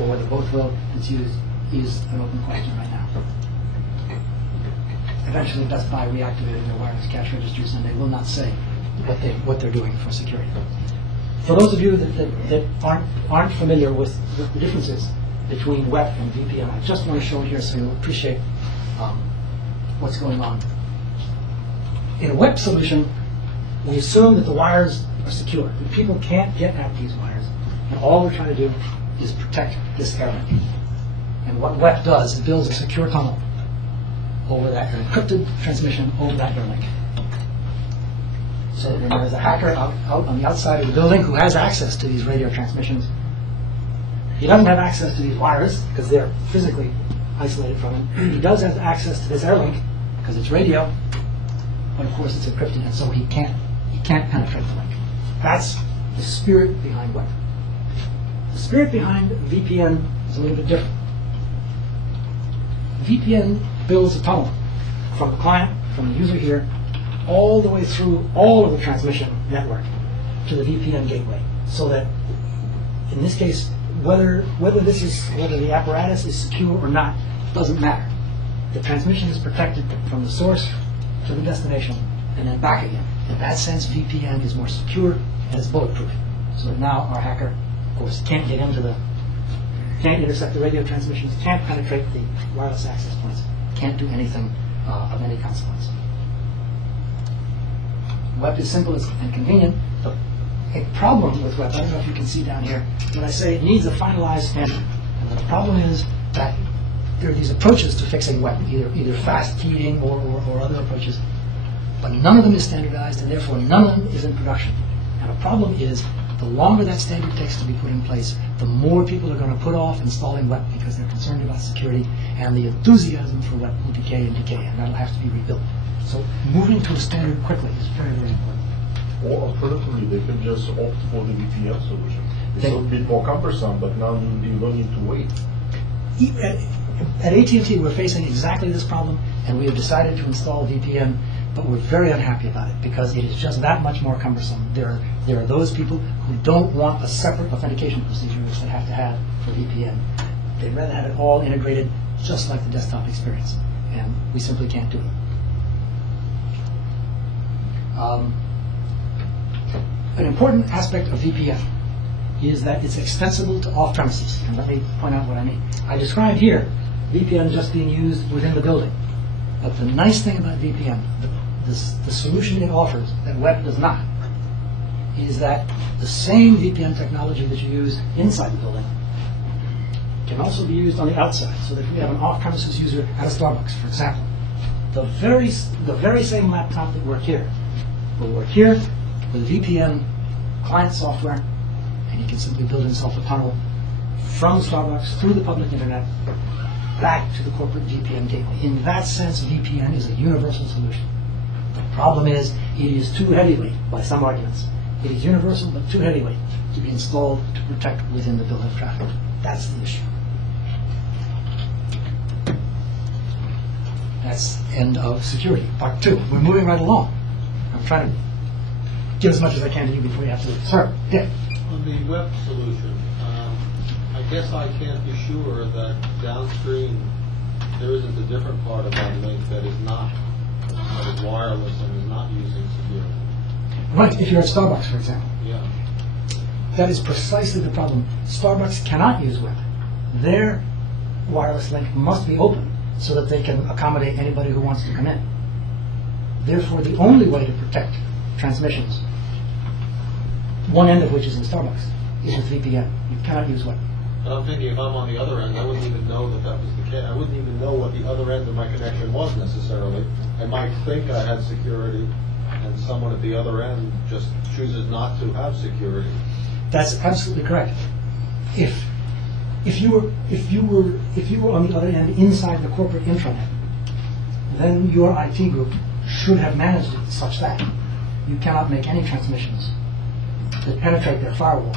or whether both will, that's used, is an open question right now. Eventually, Best Buy reactivated their wireless cash registers, and they will not say what they're doing for security. For those of you that aren't familiar with the differences between WEP and VPN, I just want to show it here so you'll appreciate what's going on. In a WEP solution, we assume that the wires are secure, that people can't get at these wires, and all we're trying to do is protect this airlink. And what WEP does, it builds a secure tunnel over that, an encrypted transmission over that airlink. So when there's a hacker out on the outside of the building who has access to these radio transmissions, he doesn't have access to these wires because they're physically isolated from him. He does have access to this airlink because it's radio, but of course it's encrypted, and so he can't penetrate the link. That's the spirit behind WEP. The spirit behind VPN is a little bit different. VPN builds a tunnel from the client, from the user here, all the way through all of the transmission network to the VPN gateway, so that in this case, whether the apparatus is secure or not doesn't matter. The transmission is protected from the source to the destination and then back again. In that sense, VPN is more secure and it's bulletproof. So that now our hacker, of course, can't intercept the radio transmissions, can't penetrate the wireless access points, can't do anything of any consequence. WEP is simple and convenient. A problem with WEP, I don't know if you can see down here, when I say it needs a finalized standard. And the problem is that there are these approaches to fixing WEP, either fast keying or other approaches, but none of them is standardized, and therefore none of them is in production. And the problem is, the longer that standard takes to be put in place, the more people are going to put off installing WEP because they're concerned about security, and the enthusiasm for WEP will decay, and that'll have to be rebuilt. So moving to a standard quickly is very, very important. Or alternatively, they can just opt for the VPN solution. It's a little bit more cumbersome, but now you don't need to wait. At AT&T, we're facing exactly this problem, and we have decided to install VPN, but we're very unhappy about it because it is just that much more cumbersome. There are those people who don't want a separate authentication procedure which they have to have for VPN. They'd rather have it all integrated just like the desktop experience, and we simply can't do it. An important aspect of VPN is that it's extensible to off-premises, and let me point out what I mean. I described here VPN just being used within the building, but the nice thing about VPN, the solution it offers that WEP does not, is that the same VPN technology that you use inside the building can also be used on the outside, so that if we have an off-premises user at a Starbucks, for example, the very same laptop that worked here will work here with VPN client software, and he can simply build himself a tunnel from Starbucks through the public internet back to the corporate VPN gateway. In that sense, VPN is a universal solution. The problem is it is too heavyweight by some arguments. It is universal but too heavyweight to be installed to protect within the building traffic. That's the issue. That's the end of security. Part 2. We're moving right along. I'm trying to give as much as I can to you before you have to leave. Sir, Dick. On the web solution, I guess I can't be sure that downstream there isn't a different part of that link that is not, that is wireless and is not using security. Right, if you're at Starbucks, for example. Yeah. That is precisely the problem. Starbucks cannot use web. Their wireless link must be open so that they can accommodate anybody who wants to come in. Therefore, the only way to protect transmissions, one end of which is in Starbucks, is with VPN. You cannot use web. But I'm thinking if I'm on the other end, I wouldn't even know that was the case. I wouldn't even know what the other end of my connection was necessarily. I might think I had security, and someone at the other end just chooses not to have security. That's absolutely correct. If you were on the other end inside the corporate intranet, then your IT group should have managed it such that you cannot make any transmissions that penetrate their firewall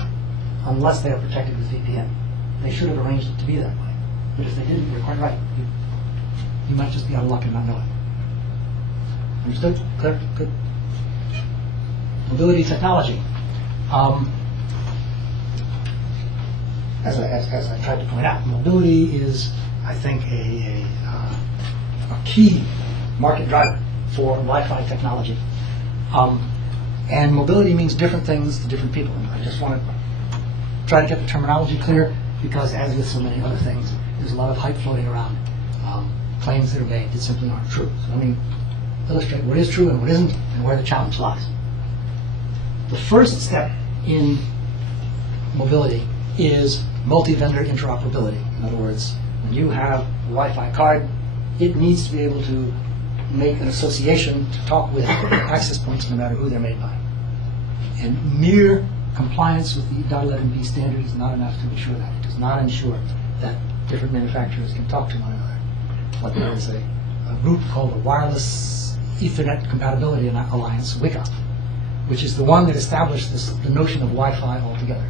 unless they are protected with VPN. They should have arranged it to be that way. But if they didn't, you're quite right. You might just be out of luck and not know it. Understood? Clear? Good. Mobility technology. As I tried to point out, mobility is, I think, a key market driver for Wi-Fi technology. And mobility means different things to different people. And I just want to try to get the terminology clear, because as with so many other things, there's a lot of hype floating around. Claims that are made that simply aren't true. So let me illustrate what is true and what isn't, and where the challenge lies. The first step in mobility is multi-vendor interoperability. In other words, when you have a Wi-Fi card, it needs to be able to make an association to talk with access points no matter who they're made by. And mere compliance with the .11b standard is not enough to ensure that. It does not ensure that different manufacturers can talk to one another. But there is a group called the Wireless Ethernet Compatibility Alliance, WICA, which is the one that established the notion of Wi-Fi altogether.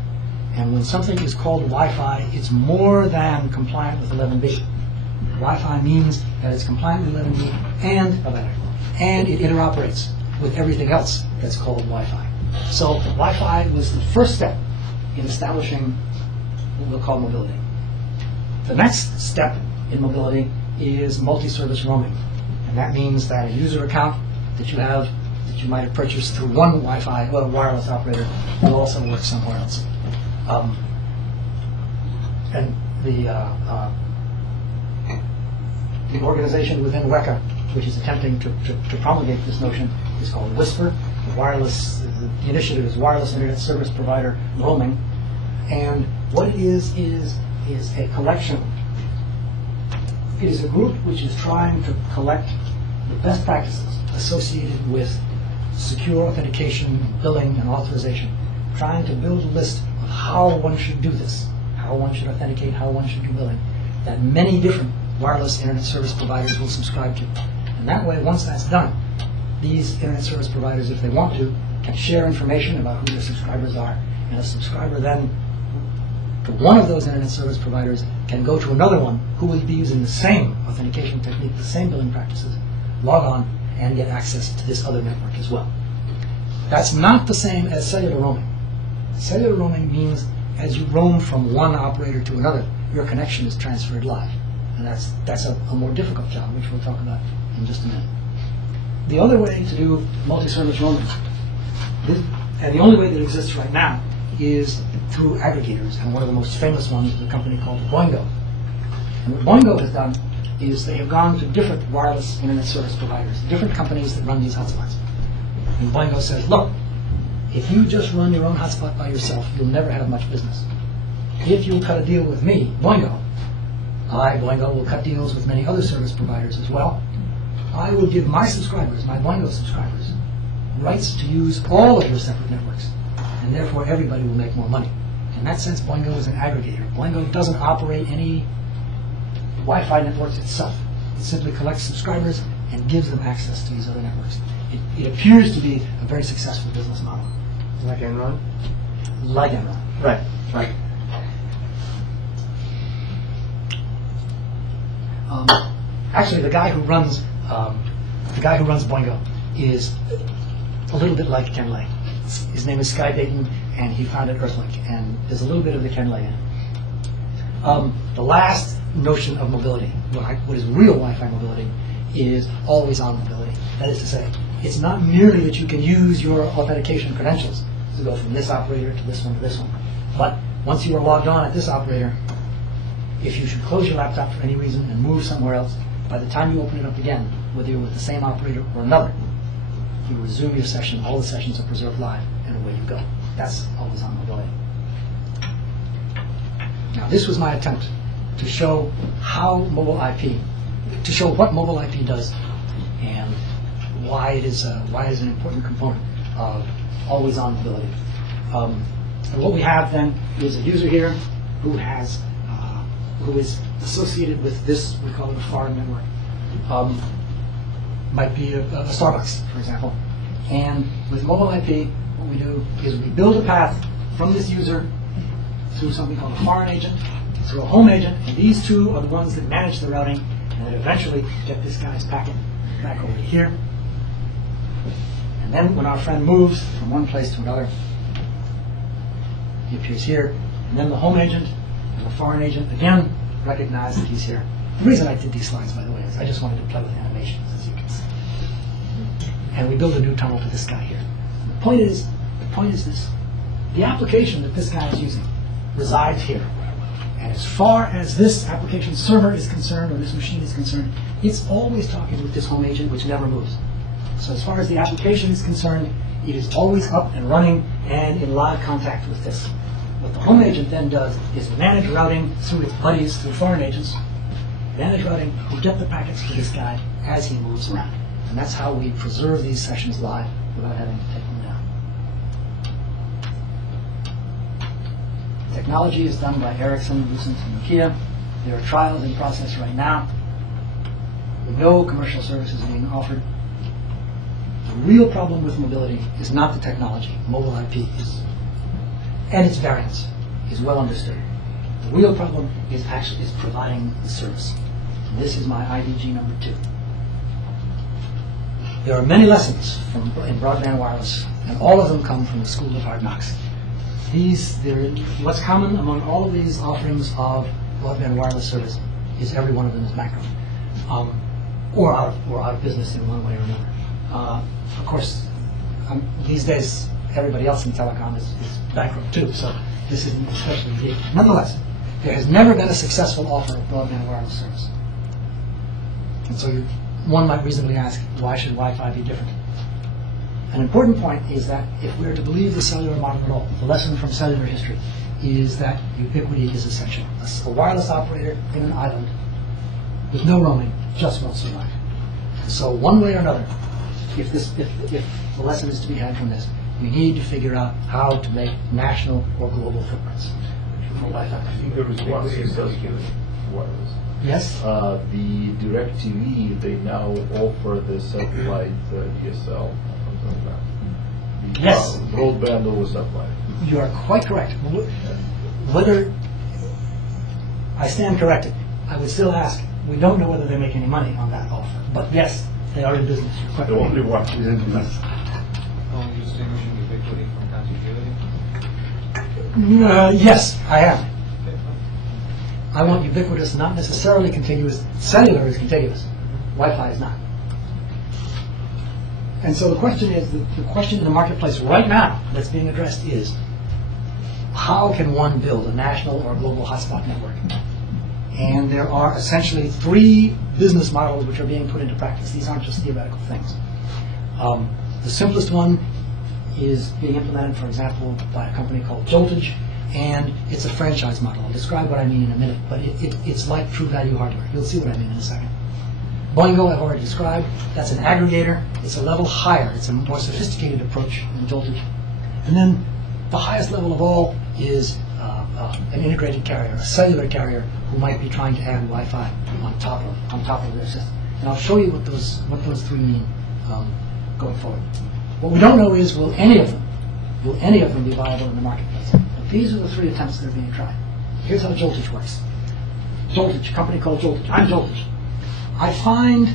And when something is called Wi-Fi, it's more than compliant with 11b. Wi-Fi means that it's compliant with 11b and it interoperates with everything else that's called Wi-Fi. So Wi-Fi was the first step in establishing what we'll call mobility. The next step in mobility is multi-service roaming. And that means that a user account that you have, that you might have purchased through one Wi-Fi or wireless operator, will also work somewhere else. And the organization within WECA, which is attempting to promulgate this notion, is called WISPR. The initiative is Wireless Internet Service Provider Roaming. And what it is a collection. It is a group which is trying to collect the best practices associated with secure authentication, billing, and authorization, trying to build a list of how one should do this, how one should authenticate, how one should do billing, that many different wireless internet service providers will subscribe to. And that way, once that's done, these internet service providers, if they want to, can share information about who their subscribers are, and a subscriber then to one of those internet service providers can go to another one who will be using the same authentication technique, the same billing practices, log on, and get access to this other network as well. That's not the same as cellular roaming. Cellular roaming means as you roam from one operator to another, your connection is transferred live. And that's a more difficult job, which we'll talk about in just a minute. The other way to do multi-service roaming, and the only way that exists right now, is through aggregators. And one of the most famous ones is a company called Boingo. And what Boingo has done is they have gone to different wireless internet service providers, different companies that run these hotspots. And Boingo says, look, if you just run your own hotspot by yourself, you'll never have much business. If you cut a deal with me, Boingo, Boingo, will cut deals with many other service providers as well. I will give my subscribers, my Boingo subscribers, rights to use all of your separate networks, and therefore everybody will make more money. In that sense, Boingo is an aggregator. Boingo doesn't operate any Wi-Fi networks itself. It simply collects subscribers and gives them access to these other networks. It appears to be a very successful business model. Like Enron? Like Enron. Right. Right. Actually, the guy who runs Boingo is a little bit like Ken Lay. His name is Sky Dayton, and he founded Earthlink, and there's a little bit of the Ken Lay in it. The last notion of mobility, what is real Wi-Fi mobility, is always-on mobility. That is to say, it's not merely that you can use your authentication credentials to go from this operator to this one to this one, but once you are logged on at this operator, if you should close your laptop for any reason and move somewhere else, by the time you open it up again, whether you're with the same operator or another, you resume your session, all the sessions are preserved live, and away you go. That's always on mobility. Now, this was my attempt to show how mobile IP, to show what mobile IP does, and why it is an important component of always-on mobility. And what we have then is a user here who is associated with this, we call it a foreign network. Might be a Starbucks, for example. And with mobile IP, what we do is we build a path from this user through something called a foreign agent, through a home agent, and these two are the ones that manage the routing and that eventually get this guy's packet back over to here. And then when our friend moves from one place to another, he appears here, and then the home agent and the foreign agent again recognize that he's here. The reason I did these slides, by the way, is I just wanted to play with animations, as you can see. And we build a new tunnel to this guy here. And the point is this. The application that this guy is using resides here. And as far as this application server is concerned, or this machine is concerned, it's always talking with this home agent, which never moves. So as far as the application is concerned, it is always up and running and in live contact with this. What the home agent then does is manage routing through its buddies, through foreign agents, manage routing and get the packets to this guy as he moves around. And that's how we preserve these sessions live without having to take them down. Technology is done by Ericsson, Lucent, and Nokia. There are trials in process right now. No commercial services are being offered. The real problem with mobility is not the technology. Mobile IP is, and its variants, is well understood. The real problem is providing the service. And this is my IDG number 2. There are many lessons in broadband wireless, and all of them come from the School of Hard Knocks. What's common among all of these offerings of broadband wireless service is every one of them is macro, or out of business in one way or another. Of course, these days everybody else in telecom is bankrupt too, so this isn't especially big. Nonetheless, there has never been a successful offer of broadband wireless service. And so one might reasonably ask, why should Wi-Fi be different? An important point is that if we're to believe the cellular model at all, the lesson from cellular history is that ubiquity is essential. A wireless operator in an island with no roaming just won't survive. So one way or another, if the lesson is to be had from this, we need to figure out how to make national or global footprints for Wi-Fi. I think there is one successful wireless. Yes? The DirecTV, they now offer the satellite DSL, something like that. Yes. Broadband over satellite. You are quite correct. Whether I stand corrected, I would still ask, we don't know whether they make any money on that offer. But yes, they are in business. You're quite The right. only one is in business. Are you distinguishing ubiquity from contiguity? Yes, I am. I want ubiquitous, not necessarily contiguous. Cellular is contiguous. Wi-Fi is not. And so the question is, the question in the marketplace right now that's being addressed is, how can one build a national or global hotspot network? And there are essentially 3 business models which are being put into practice. These aren't just theoretical things. The simplest one is being implemented, for example, by a company called Joltage, and it's a franchise model. I'll describe what I mean in a minute, but it's like true value hardware. You'll see what I mean in a second. Boingo, I've already described. That's an aggregator. It's a level higher. It's a more sophisticated approach than Joltage. And then the highest level of all is an integrated carrier, a cellular carrier, who might be trying to add Wi-Fi on top of their system. And I'll show you what those 3 mean going forward. What we don't know is, will any of them be viable in the marketplace? But these are the 3 attempts that are being tried. Here's how Joltage works. Joltage, a company called Joltage. I'm Joltage. I find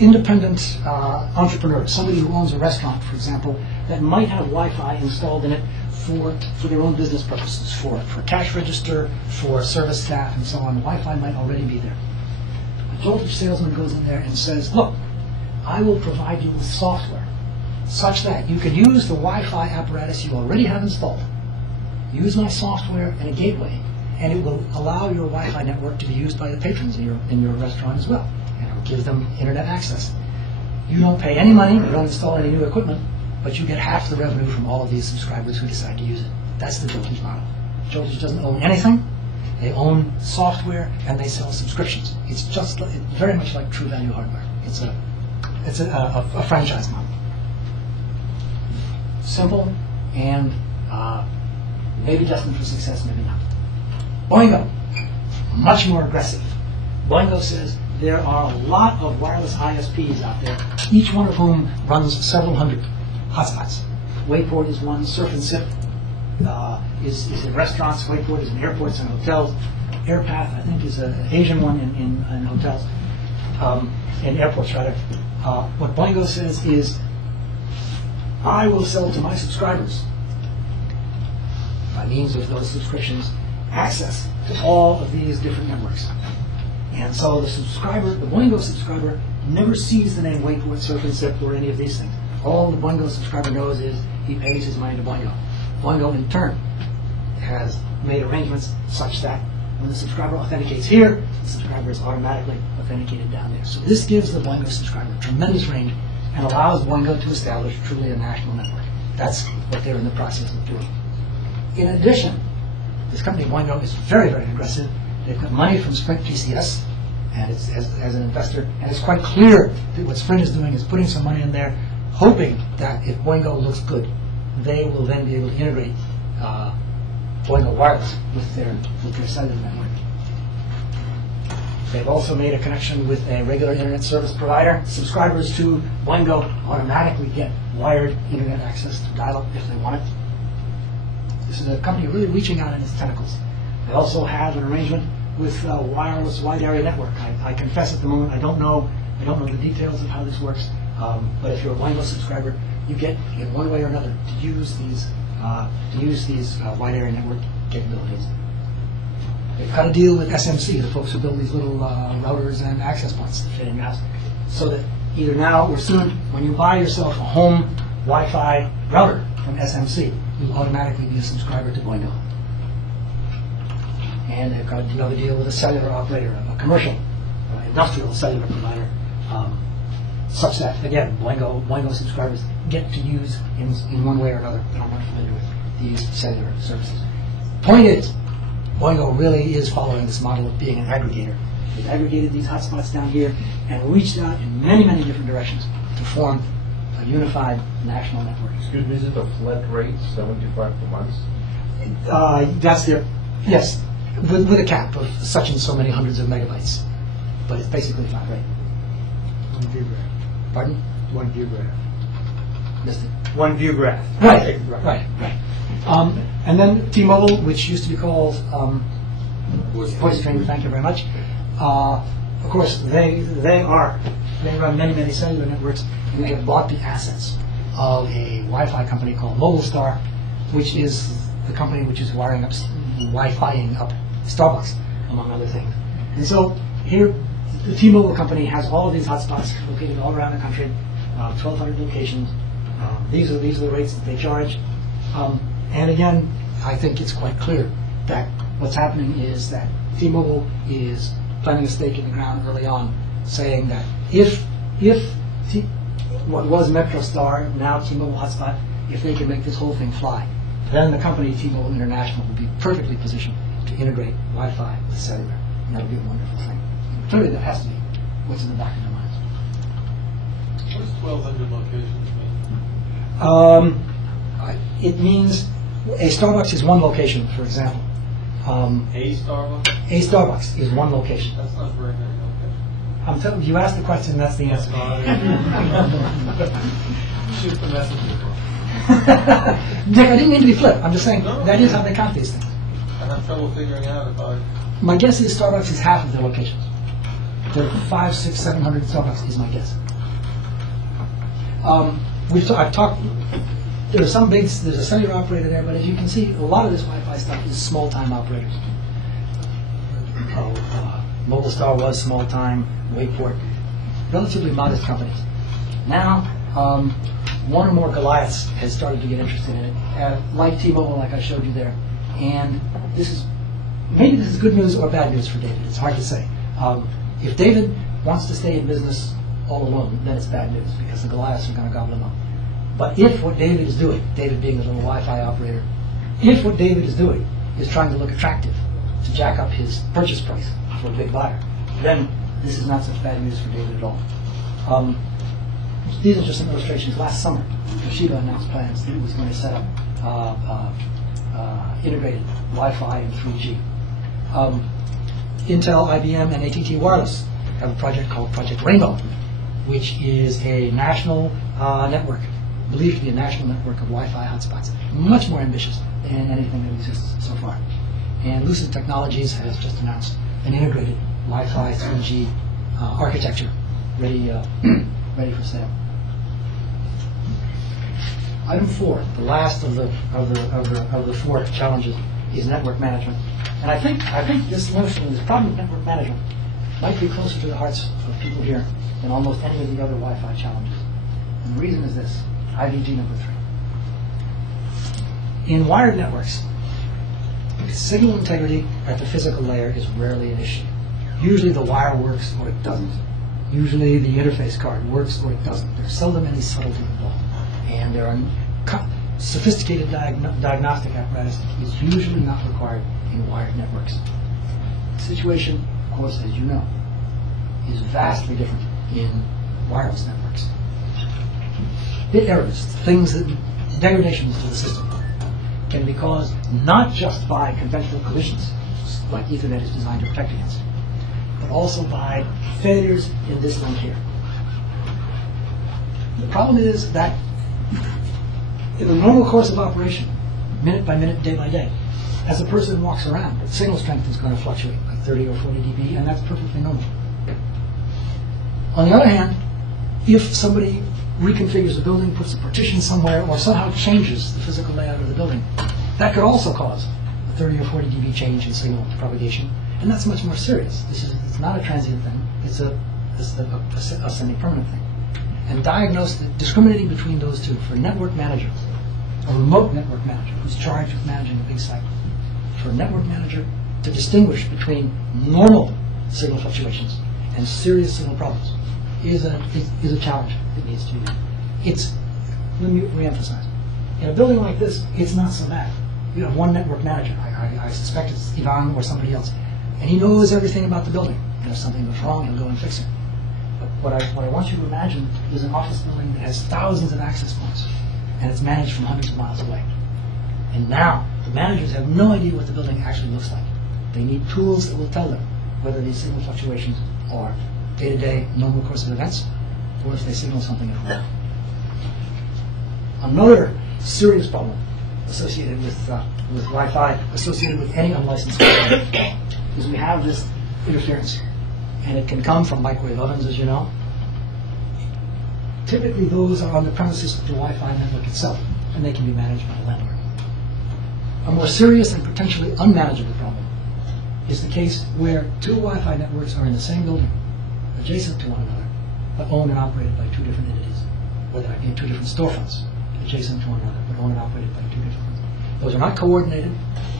independent entrepreneurs, somebody who owns a restaurant, for example, that might have Wi-Fi installed in it for their own business purposes, for cash register, for service staff, and so on. The Wi-Fi might already be there. A Joltage salesman goes in there and says, look, I will provide you with software such that you can use the Wi-Fi apparatus you already have installed, use my software and a gateway, and it will allow your Wi-Fi network to be used by the patrons in your restaurant as well, and it will give them internet access. You don't pay any money, you don't install any new equipment, but you get half the revenue from all of these subscribers who decide to use it. That's the Joltage model. Joltage doesn't own anything. They own software and they sell subscriptions. It's just very much like True Value Hardware. It's a franchise model. Simple and maybe destined for success, maybe not. Boingo, much more aggressive. Boingo says there are a lot of wireless ISPs out there, each one of whom runs several hundred hotspots. Wayport is one, Surf and Sip is in restaurants, Wayport is in airports and hotels. Airpath, I think, is an Asian one in hotels, in airports rather. What Boingo says is, I will sell to my subscribers, by means of those subscriptions, access to all of these different networks. And so the Boingo subscriber never sees the name Wayport, Surf and Sip, or any of these things. All the Boingo subscriber knows is he pays his money to Boingo. Boingo, in turn, has made arrangements such that when the subscriber authenticates here, the subscriber is automatically authenticated down there. So this gives the Boingo subscriber tremendous range and allows Boingo to establish truly a national network. That's what they're in the process of doing. In addition, this company, Boingo, is very, very aggressive. They've got money from Sprint PCS, and it's as an investor, and it's quite clear that what Sprint is doing is putting some money in there, hoping that if Boingo looks good, they will then be able to integrate Boingo Wireless with their cellular network. They've also made a connection with a regular internet service provider. Subscribers to Boingo automatically get wired internet access to dial-up if they want it. This is a company really reaching out in its tentacles. They also have an arrangement with a wireless wide area network. I confess at the moment I don't know the details of how this works. But if you're a Boingo subscriber, you get in one way or another to use these wide area network capabilities. They've got a deal with SMC, the folks who build these little routers and access points to fit in your house, so that either now or soon, when you buy yourself a home Wi-Fi router from SMC, you'll automatically be a subscriber to Boingo. And they've got another deal with a cellular operator, a commercial, industrial cellular provider, such that, again, Boingo subscribers get to use in one way or another, that I'm not familiar with, these cellular services. Point is, Boingo really is following this model of being an aggregator. They've aggregated these hotspots down here and reached out in many, many different directions to form a unified national network. Excuse me, is it a flat rate, 75 per month? That's their, yes, with a cap of such and so many hundreds of megabytes. But it's basically flat rate. 1 view graph. Pardon? 1 view graph. Missed it. 1 view graph. Right. And then T-Mobile, which used to be called VoiceStream, thank you very much. Of course, they run many, many cellular networks, and they have bought the assets of a Wi-Fi company called MobileStar, which is the company which is Wi-Fiing up Starbucks, among other things. And so here, the T-Mobile company has all of these hotspots located all around the country, 1,200 locations. These are the rates that they charge. And again, I think it's quite clear that what's happening is that T-Mobile is planting a stake in the ground early on, saying that if what was MetroStar, now T-Mobile Hotspot, if they can make this whole thing fly, then the company T-Mobile International will be perfectly positioned to integrate Wi-Fi with cellular, and that would be a wonderful thing. Clearly, that has to be what's in the back of their minds. What does 1,200 locations mean? It means a Starbucks is one location, for example. A Starbucks? A Starbucks is one location. That's not very many locations. I'm telling you, asked the question, that's the answer. Shoot the messenger. Dick, I didn't mean to be flip. I'm just saying No. that is how they count these things. I have trouble figuring out if I... My guess is Starbucks is half of their locations. There are 500, 600, 700 Starbucks is my guess. I've talked. There's a cellular operator there, but as you can see, a lot of this Wi-Fi stuff is small-time operators. MobileStar was small-time, Wayport, relatively modest companies. Now, one or more Goliaths has started to get interested in it, like T-Mobile, like I showed you there. And maybe this is good news or bad news for David. It's hard to say. If David wants to stay in business all alone, then it's bad news because the Goliaths are going to gobble him up. But if what David is doing, David being the little Wi-Fi operator, if what David is doing is trying to look attractive to jack up his purchase price for a big buyer, then this is not such bad news for David at all. These are just some illustrations. Last summer, Toshiba announced plans that it was going to set up integrated Wi-Fi and 3G. Intel, IBM, and AT&T Wireless have a project called Project Rainbow, which is a national network, believed to be a national network of Wi-Fi hotspots, much more ambitious than anything that exists so far. And Lucid Technologies has just announced an integrated Wi-Fi 3G architecture ready for sale. Item 4, the last of the 4 challenges, is network management. And I think this notion, this problem of network management, might be closer to the hearts of people here than almost any of the other Wi-Fi challenges. And the reason is this: IVG number 3. In wired networks, signal integrity at the physical layer is rarely an issue. Usually the wire works or it doesn't. Usually the interface card works or it doesn't. There's seldom any subtlety involved. And there are sophisticated diagnostic apparatus that is usually not required in wired networks. The situation, of course, as you know, is vastly different in wireless networks. Bit errors, things that, degradations to the system, can be caused not just by conventional collisions, like Ethernet is designed to protect against, but also by failures in this link here. The problem is that in the normal course of operation, minute by minute, day by day, as a person walks around, the signal strength is going to fluctuate by 30 or 40 dB, and that's perfectly normal. On the other hand, if somebody reconfigures the building, puts a partition somewhere, or somehow changes the physical layout of the building, that could also cause a 30 or 40 dB change in signal propagation, and that's much more serious. It's not a transient thing, it's a semi-permanent thing. And discriminating between those two for a network manager, a remote network manager who's charged with managing a big site, for a network manager to distinguish between normal signal fluctuations and serious signal problems is a challenge that needs to be done. Let me reemphasize. In a building like this, it's not so bad. You have one network manager. I suspect it's Ivan or somebody else, and he knows everything about the building. And if something goes wrong, he'll go and fix it. But what I want you to imagine is an office building that has thousands of access points, and it's managed from hundreds of miles away. And now, the managers have no idea what the building actually looks like. They need tools that will tell them whether these signal fluctuations are day-to-day, normal course of events, or if they signal something at home. Another serious problem associated with Wi-Fi, associated with any unlicensed Wi-Fi, is we have this interference. And it can come from microwave ovens, as you know. Typically, those are on the premises of the Wi-Fi network itself, and they can be managed by the landlord. A more serious and potentially unmanageable problem is the case where two Wi-Fi networks are in the same building, adjacent to one another, but owned and operated by two different entities, whether that be in two different storefronts, adjacent to one another, but owned and operated by two different ones. Those are not coordinated,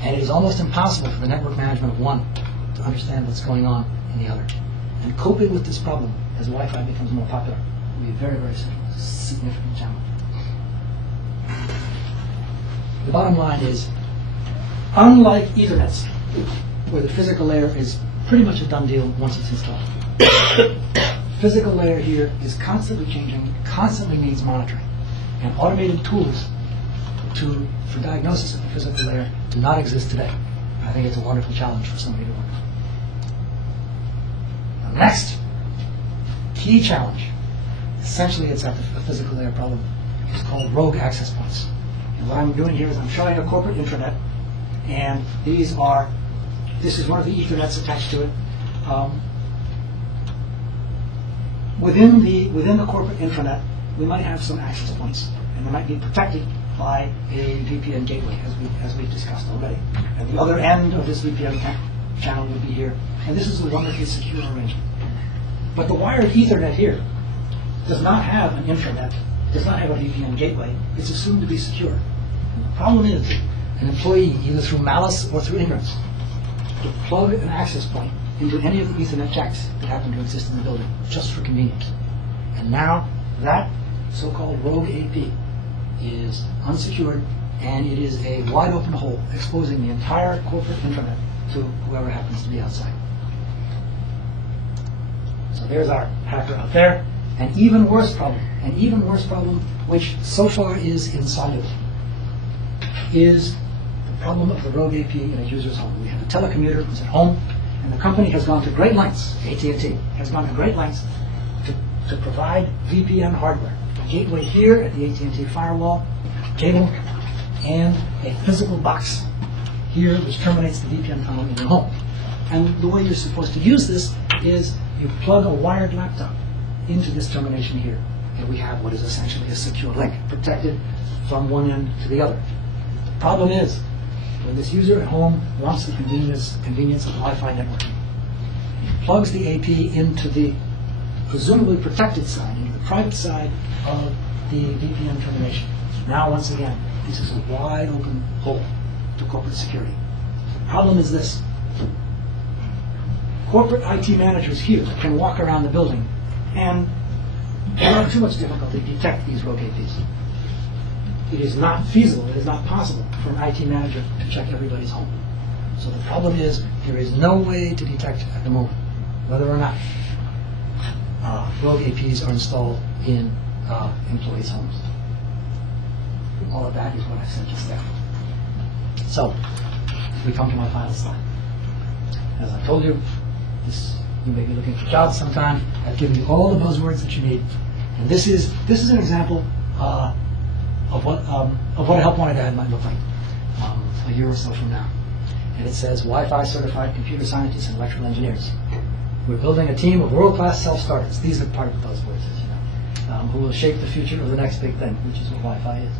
and it is almost impossible for the network management of one to understand what's going on in the other. And coping with this problem as Wi-Fi becomes more popular will be a very, very significant challenge. The bottom line is, unlike Ethernets, where the physical layer is pretty much a done deal once it's installed, physical layer here is constantly changing, constantly needs monitoring, and automated tools for diagnosis of the physical layer do not exist today. I think it's a wonderful challenge for somebody to work on. Next, key challenge, essentially it's at the physical layer problem, is called rogue access points. And what I'm doing here is I'm showing a corporate intranet, and this is one of the Ethernets attached to it. Within the corporate intranet, we might have some access points, and they might be protected by a VPN gateway, as we've discussed already. And the other end of this VPN channel would be here. And this is a wonderfully secure arrangement. But the wired Ethernet here does not have an intranet, does not have a VPN gateway. It's assumed to be secure. And the problem is, an employee, either through malice or through ignorance, to plug an access point into any of the Ethernet jacks that happen to exist in the building, just for convenience. And now, that so-called rogue AP is unsecured and it is a wide open hole exposing the entire corporate intranet to whoever happens to be outside. So there's our hacker out there. An even worse problem, which so far is inside of it, is the problem of the rogue AP in a user's home. We have a telecommuter who's at home, and the company has gone to great lengths, AT&T, has gone to great lengths to provide VPN hardware. A gateway here at the AT&T firewall, cable, and a physical box here which terminates the VPN tunnel in your home. And the way you're supposed to use this is you plug a wired laptop into this termination here, and we have what is essentially a secure link, protected from one end to the other. The problem is, when this user at home wants the convenience of Wi-Fi networking, he plugs the AP into the presumably protected side, into the private side of the VPN termination. Now, once again, this is a wide open hole to corporate security. The problem is this. Corporate IT managers here can walk around the building and without too much difficulty detect these rogue APs. It is not feasible, it is not possible for an IT manager to check everybody's home. So the problem is there is no way to detect at the moment whether or not rogue APs are installed in employees' homes. All of that is what I said just there. So we come to my final slide. As I told you, you may be looking for jobs sometime. I've given you all the buzzwords that you need, and this is an example of what a help wanted ad might look like a year or so from now. And it says Wi-Fi certified computer scientists and electrical engineers. We're building a team of world-class self-starters. These are part of the buzzwords, as you know, who will shape the future of the next big thing, which is what Wi-Fi is.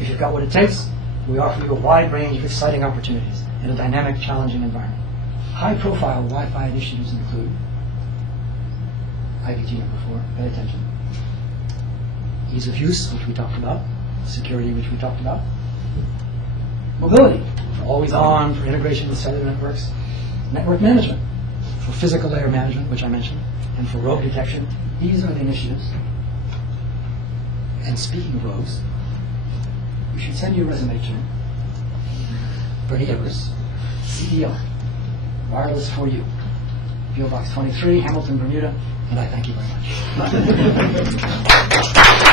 If you've got what it takes, we offer you a wide range of exciting opportunities in a dynamic, challenging environment. High-profile Wi-Fi initiatives include IVT number 4, pay attention. Ease of use, which we talked about. Security, which we talked about. Mobility, for always on, for integration with cellular networks. Network management, for physical layer management, which I mentioned, and for rogue detection. These are the initiatives. And speaking of rogues, we should send you a resume to Bernie Evers, CEO. Wireless for you. PO Box 23, Hamilton, Bermuda, and I thank you very much.